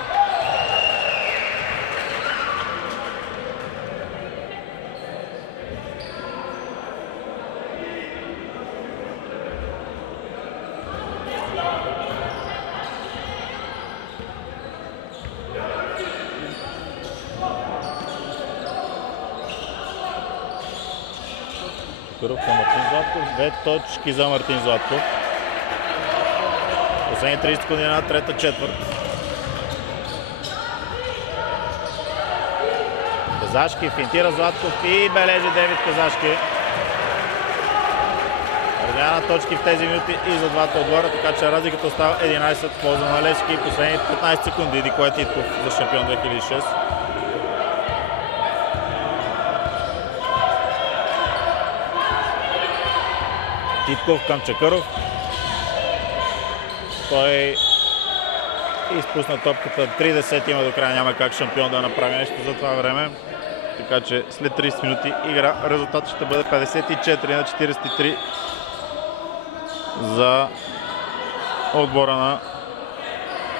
Към Мартин Златков, 2 точки за Мартин Златков. Последни 30 секунди на трета четвърт. Казашки финтира Златков и бележи Девид Казашки. Размяна точки в тези минути и за двата отбора, така че разликата остава 11 в полза на Левски. Последни 15 секунди Николай Титков за шампион 2006. Титков към Чакъров. Той изпусна топката. 30 има до края. Няма как шампион да направи нещо за това време. Така че след 30 минути игра резултат ще бъде 54 на 43 за отбора на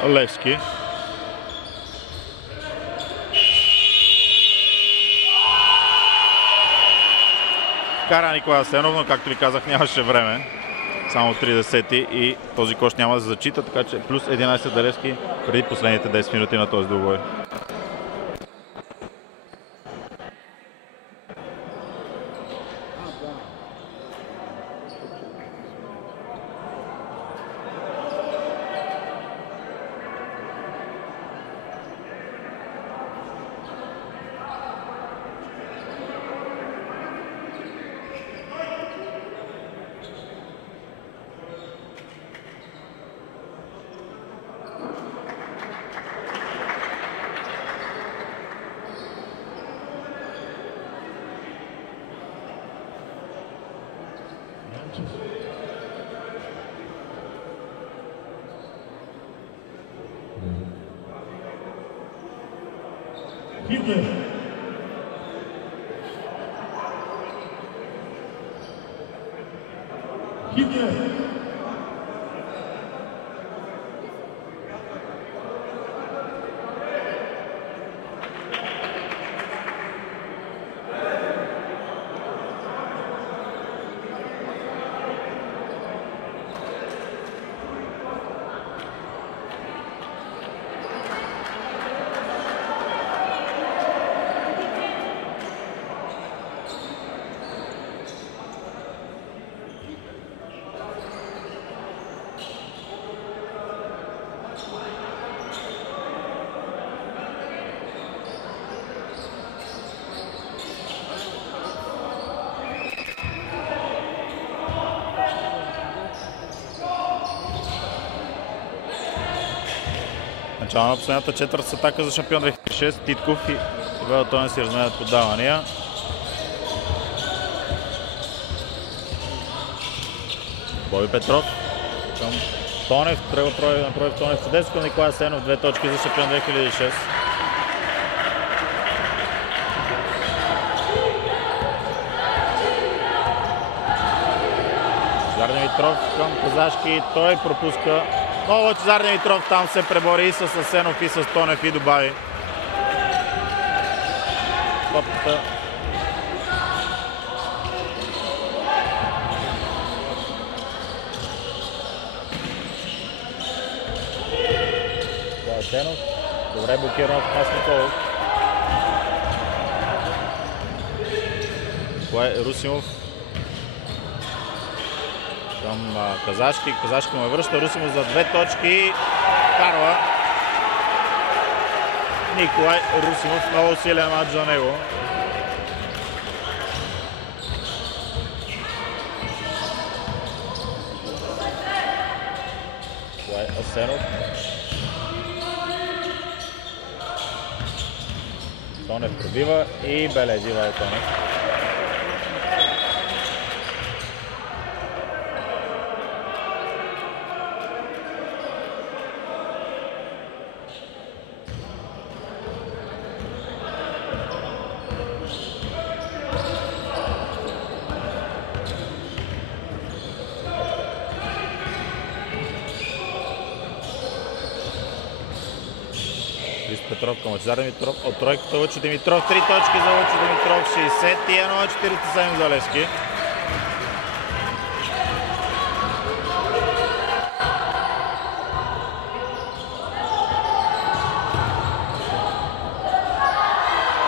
Левски. Кара Николай Асенов, но както ви казах, нямаше време. Само 30 и този кош няма да се зачита, така че плюс 11 за Левски преди последните 10 минути на този двубой. Хитлер. Хитлер. Начало на последната четвърт с атака за шампион 2006. Титков и Ивайло Тонев си разменят подавания. Бой Петров към Тонев. Тръгва Проев Тонев чудесно към Николай Асенов. 2 точки за шампион 2006. Лъчезар Димитров към Казашки. Той пропуска. Но Лъчезар Димитров там се пребори и с Асенов, и с Тонев и добави. Топката. Асенов. Добре блокиран от Спас Николов. Това е Русимов. Към Казашки. Казашки му връща. Русимов за 2 точки. Карва. Николай Русимов. Много силен матч за него. Николай Асенов. Тонев пробива и бележи Ивайло Тонев. Петров към Лъчезар Димитров. От тройката Лъчо Димитров. 3 точки за Лъчо Димитров. 61-47 за Левски.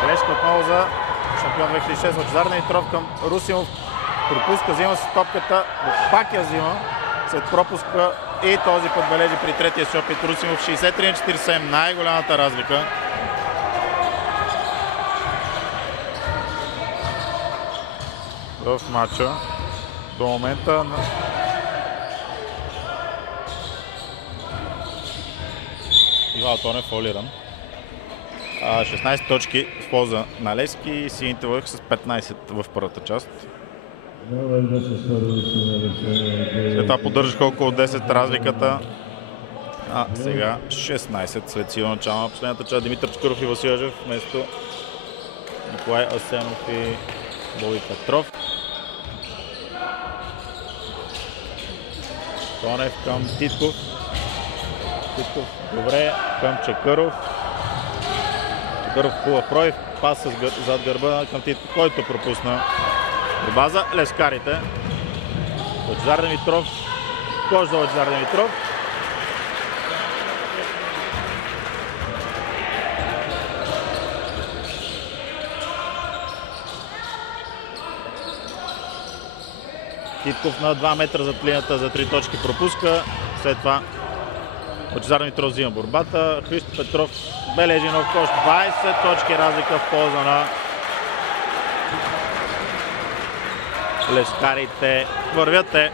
Грешка отново за шампион 2006. Лъчезар Димитров към Русинов. Пропуска, взима с топката. Пак я взима. След пропуска и този път бележи при третия си опит Русинов. 63-47, най-голямата разлика. В матча до момента. Ивайло Тонев фаулиран. 16 точки в полза на Левски и сините върх с 15 в първата част. След това поддържаха около 10 разликата. Сега 16 след силно начало на последната част. Димитър Чакъров и Васил Ежев вместо Николай Асенов и Боби Петров. Тонев към Титков. Титков добре към Чакъров. Чакъров хубав пробив. Пас зад гърба към Титков, който пропусна. Борба за левскарите. Лъчезар Димитров. Кош за Лъчезар Димитров. Титков на 2 метра зад линията за 3 точки пропуска. След това Лъчезар Димитров взима борбата. Христо Петров бележи нов кош. 20 точки разлика в полза на левскарите. Вървят те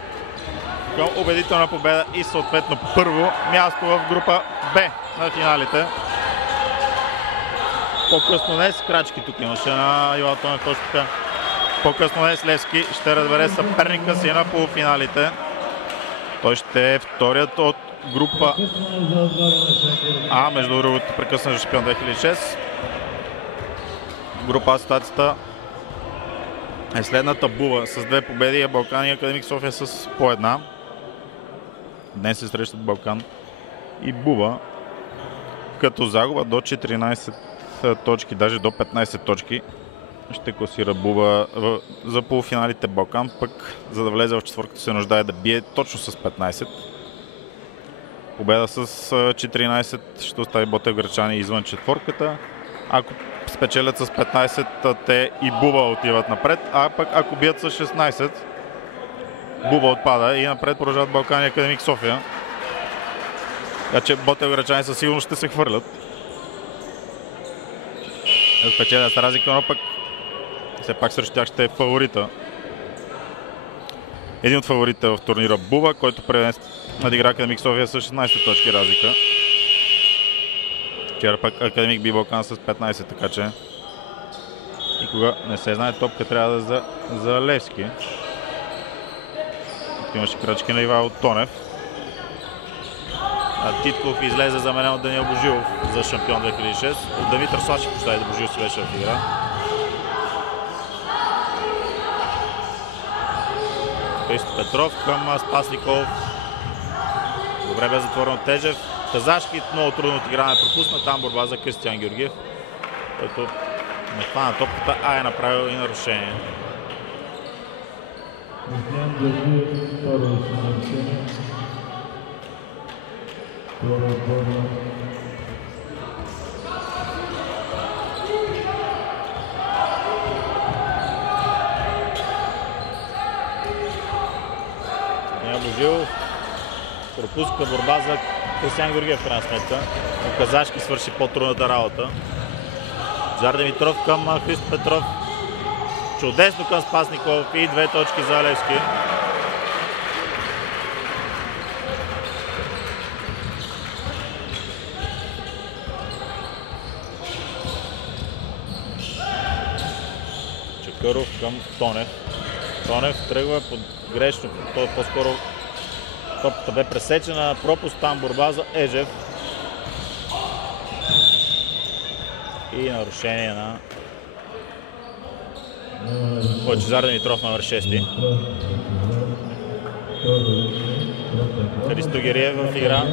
към убедителна победа и съответно първо място в група Б на финалите. По-късно днес крачки тук имаше на Ивайло Тонев точно така. По-късно днес Левски ще разбере съперника си на полуфиналите. Той ще е вторият от група А, между другото прекъсна за шампион 2006. Група А ситуацията е следната. Бува с 2 победи, а Балкан и Академик София с по 1. Днес се срещат Балкан и Бува като загуба до 14 точки, даже до 15 точки. Ще класира Бува за полуфиналите. Балкан пък, за да влезе в четвърката, се нуждае да бие точно с 15. Победа с 14 ще остави Ботевградчани извън четвърката. Ако спечелят с 15, те и Бува отиват напред, а пък ако бият с 16, Бува отпада и напред продължават Балкан и Академик София. Така че Ботевградчани със сигурност ще се хвърлят. Спечелят разлика, но пък все пак срещу тях ще е фаворита. Един от фаворите в турнира Бува, който надигра Академик София с 16 точки разлика. Вчера пък Академик би Балкан с 15, така че никога не се знае. Топка трябва да е за Левски. Тук имаше крачки на Ивайло Тонев. Титков излезе заменен от Даниел Божилов за шампион 2006. От Димитър Славчев постави да Божилов си беше в игра. Христо Петров към Спас Николов. Добре бе затворен от Тежев. Казашки много трудно отигране пропусна. Там борба за Кристиян Георгиев, който не хвана топката, а е направил и нарушение. Кристиян Георгиев, второ нарушение. Божилов пропуска борба за Кристиян Георгиев в крайна сметка. Но Казашки свърши по-трудната работа. Лъчезар Димитров към Христо Петров. Чудесно към Спас Николов и 2 точки за Левски. Чакъров към Тонев. Тонев тръгва под грешно, по-скоро топката бе пресечена, пропуск там, борба за Ежев. И нарушение на Лъчезар Димитров, номер 6. Христо Гериев в игра.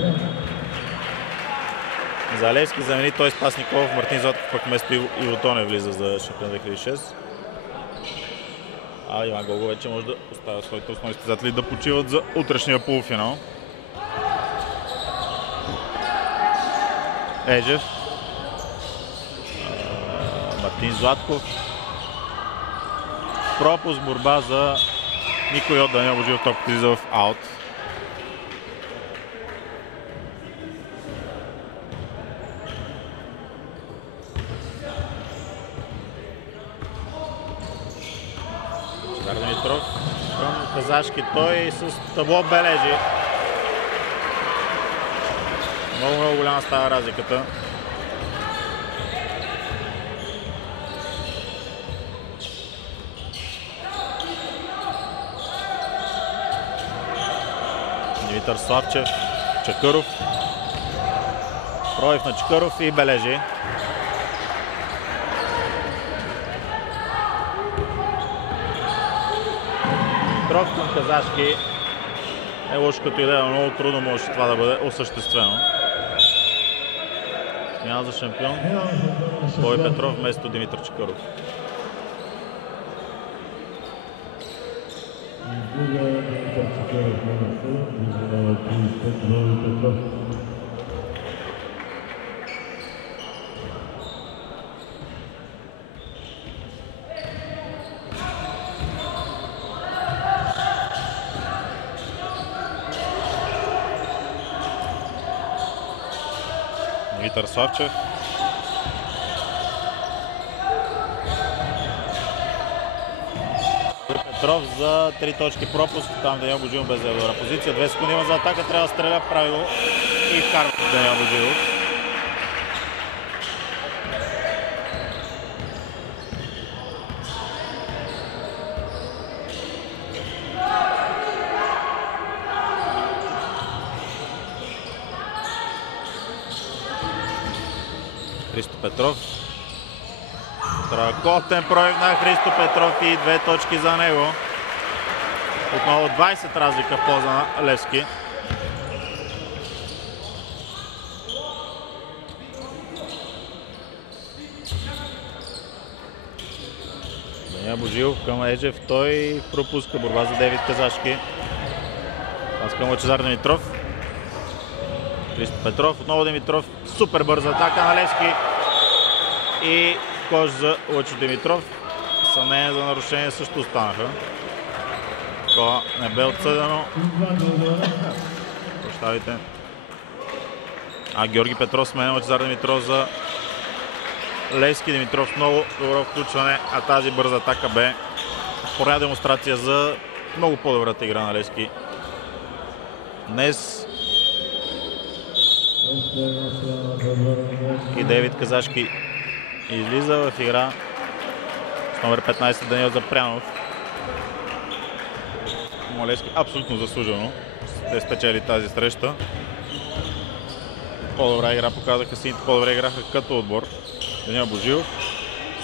Залевски замени той Спас Николов, Мартин Златков пък вместо Иво Тонев влиза за шампион 2006. А Иван Гогов вече може да оставя своите основни състезатели да почиват за утрешния полуфинал. Ежев. Мартин Златков. Пропуск, борба за никой от Даниел Божилов, топката излиза в аут. Лъчезар Димитров към Казашки, той с табло бележи. Много голяма става разликата. Димитър Славчев, Чакъров. Пробив на Чакъров и бележи. Димитров към Казашки. Е лошо като идея, много трудно може това да бъде осъществено. Смяна за шампион Бой Петров вместо Димитър Чакъров. Димитър Славчев. Петров за 3 точки пропуск. Там Даниел Божилов без добра позиция. 2 секунди има за атака. Трябва да стреля правило и вкарва Даниел Божилов. Христо Петров. Страхотен пробив на Христо Петров и 2 точки за него. Отново 20 разлика в полза на Левски. Даниел Божилов към Ежев. Той пропуска борба за Девид Казашки. Аз към Лъчезар Димитров. Христо Петров. Отново Димитров. Супер бърза атака на Левски. И кош за Лъчо Димитров. Съмнение за нарушение също останаха. Такова не бе отсъдено. Прощавайте. Георги Петров сменя Лъчезар Димитров за Левски. Димитров много добро включване, а тази бърза атака бе поредна демонстрация за много по-добрата игра на Левски днес. И Девид Казашки излиза в игра с номер 15 Даниел Запрянов. Левски абсолютно заслужено те спечели тази среща. По-добра игра показаха сините, по-добре играха като отбор. Даниел Божилов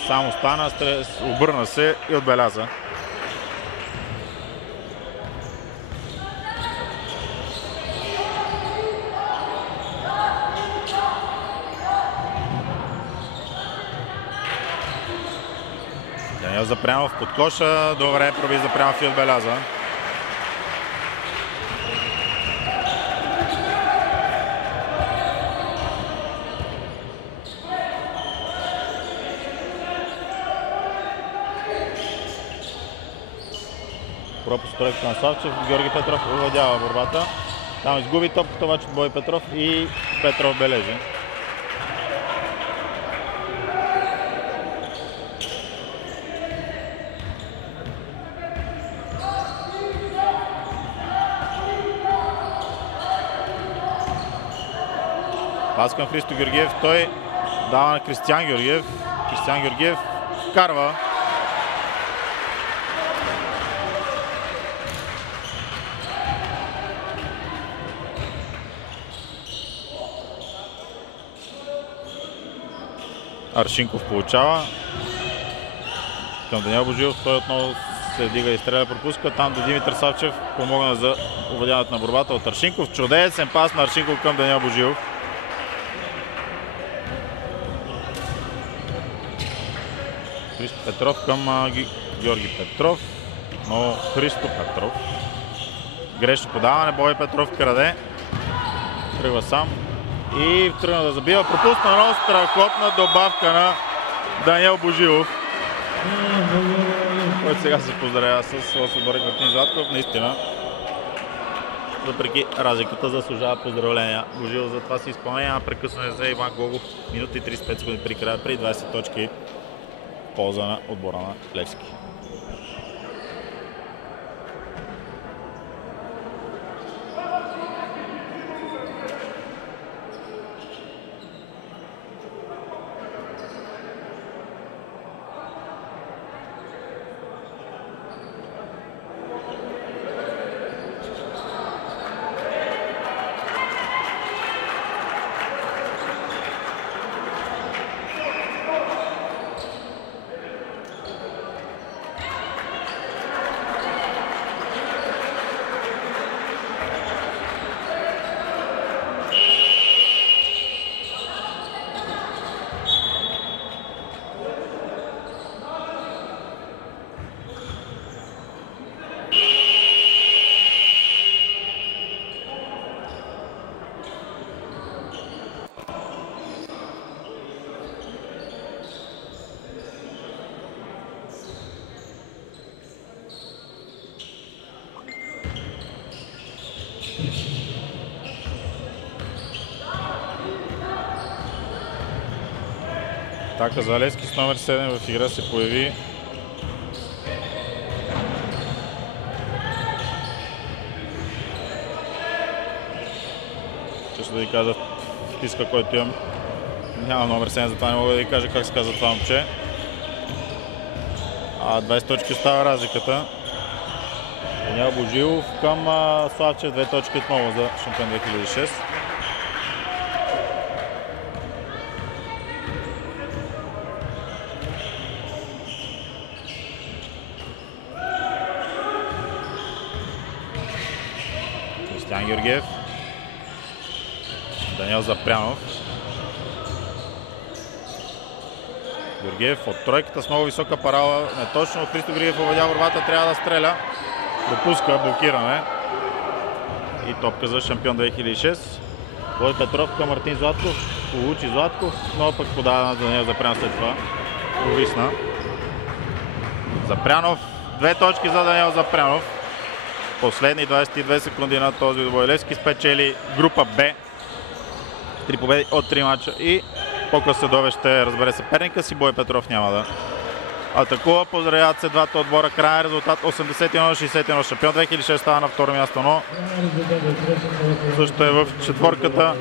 само стана, обърна се и отбеляза. Даниел Запрянов под коша, добре проби Запрянов и отбеляза. Пропуск тройката на Славчев, Георги Петров овладява борбата. Там изгуби топката обаче от Бой Петров и Петров бележи. Пас към Христо Георгиев, той дава на Кристиян Георгиев. Кристиян Георгиев вкарва Аршинков получава. Към Даниел Божилов, той отново се вдига и стреля, пропуска. Там до Димитър Савчев помогна за овладяването на борбата от Аршинков. Чудесен пас на Аршинков към Даниел Божилов. Христо Петров към Георги Петров. Но Христо Петров. Грешно подаване, Бой Петров краде. Тръгва сам. И тръгна да забива. Пропусна много страхотна добавка на Даниел Божилов, който сега се поздравява с отборник Мартин Златков. Наистина, въпреки разликата, заслужава поздравления Божилов за това си изпълнение. Прекъсване за Иван Гогов. Минута и 35 секунди при края, при 20 точки в полза на отбора на Левски. Атака за Левски с номер 7 в игра се появи. Често да ви кажа в списка, който имам. Няма номер 7, затова не мога да ви кажа как се казва това момче. 20 точки остава разликата. Даниел Божилов към Славчев, 2 точки отново за шампион 2006. Кристиан Георгиев. Даниел Запрянов. Георгиев от тройката с много висока парала. Неточно. Христо Георгиев овладя борбата. Трябва да стреля. Пропуска блокиране. И топка за шампион 2006. Бой Петров към Мартин Златков. Получи Златков, но пък подава на Даниел Запрянов след това. Увисна. Запрянов. 2 точки за Даниел Запрянов. Последни 22 секунди на този двубой. Левски спечели група Б. 3 победи от 3 мача и по-късно следове ще разбере съперника си. Бой Петров няма да атакува. Поздравяват се двата отбора. Крайен резултат 81-61. Шампион 2006 става на второ място, но също е в четворката.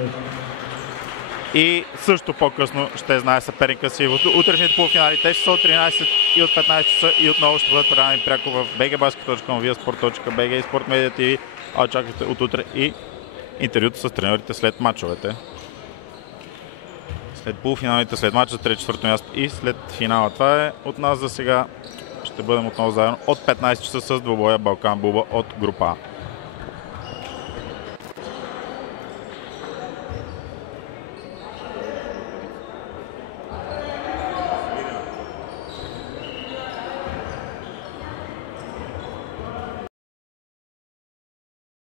И също по-късно ще знае съперника си в утрешните полуфинали. Те ще са от 13 и от 15 часа и отново ще бъдат предавани пряко в bgbasket.com, viasport.bg и Sport Media TV. А очаквате от утре и интервюто с треньорите след мачовете. След полуфиналите, след мача за 3-4 място и след финала. Това е от нас за сега. Ще бъдем отново заедно от 15 часа с двубоя Балкан Буба от група А.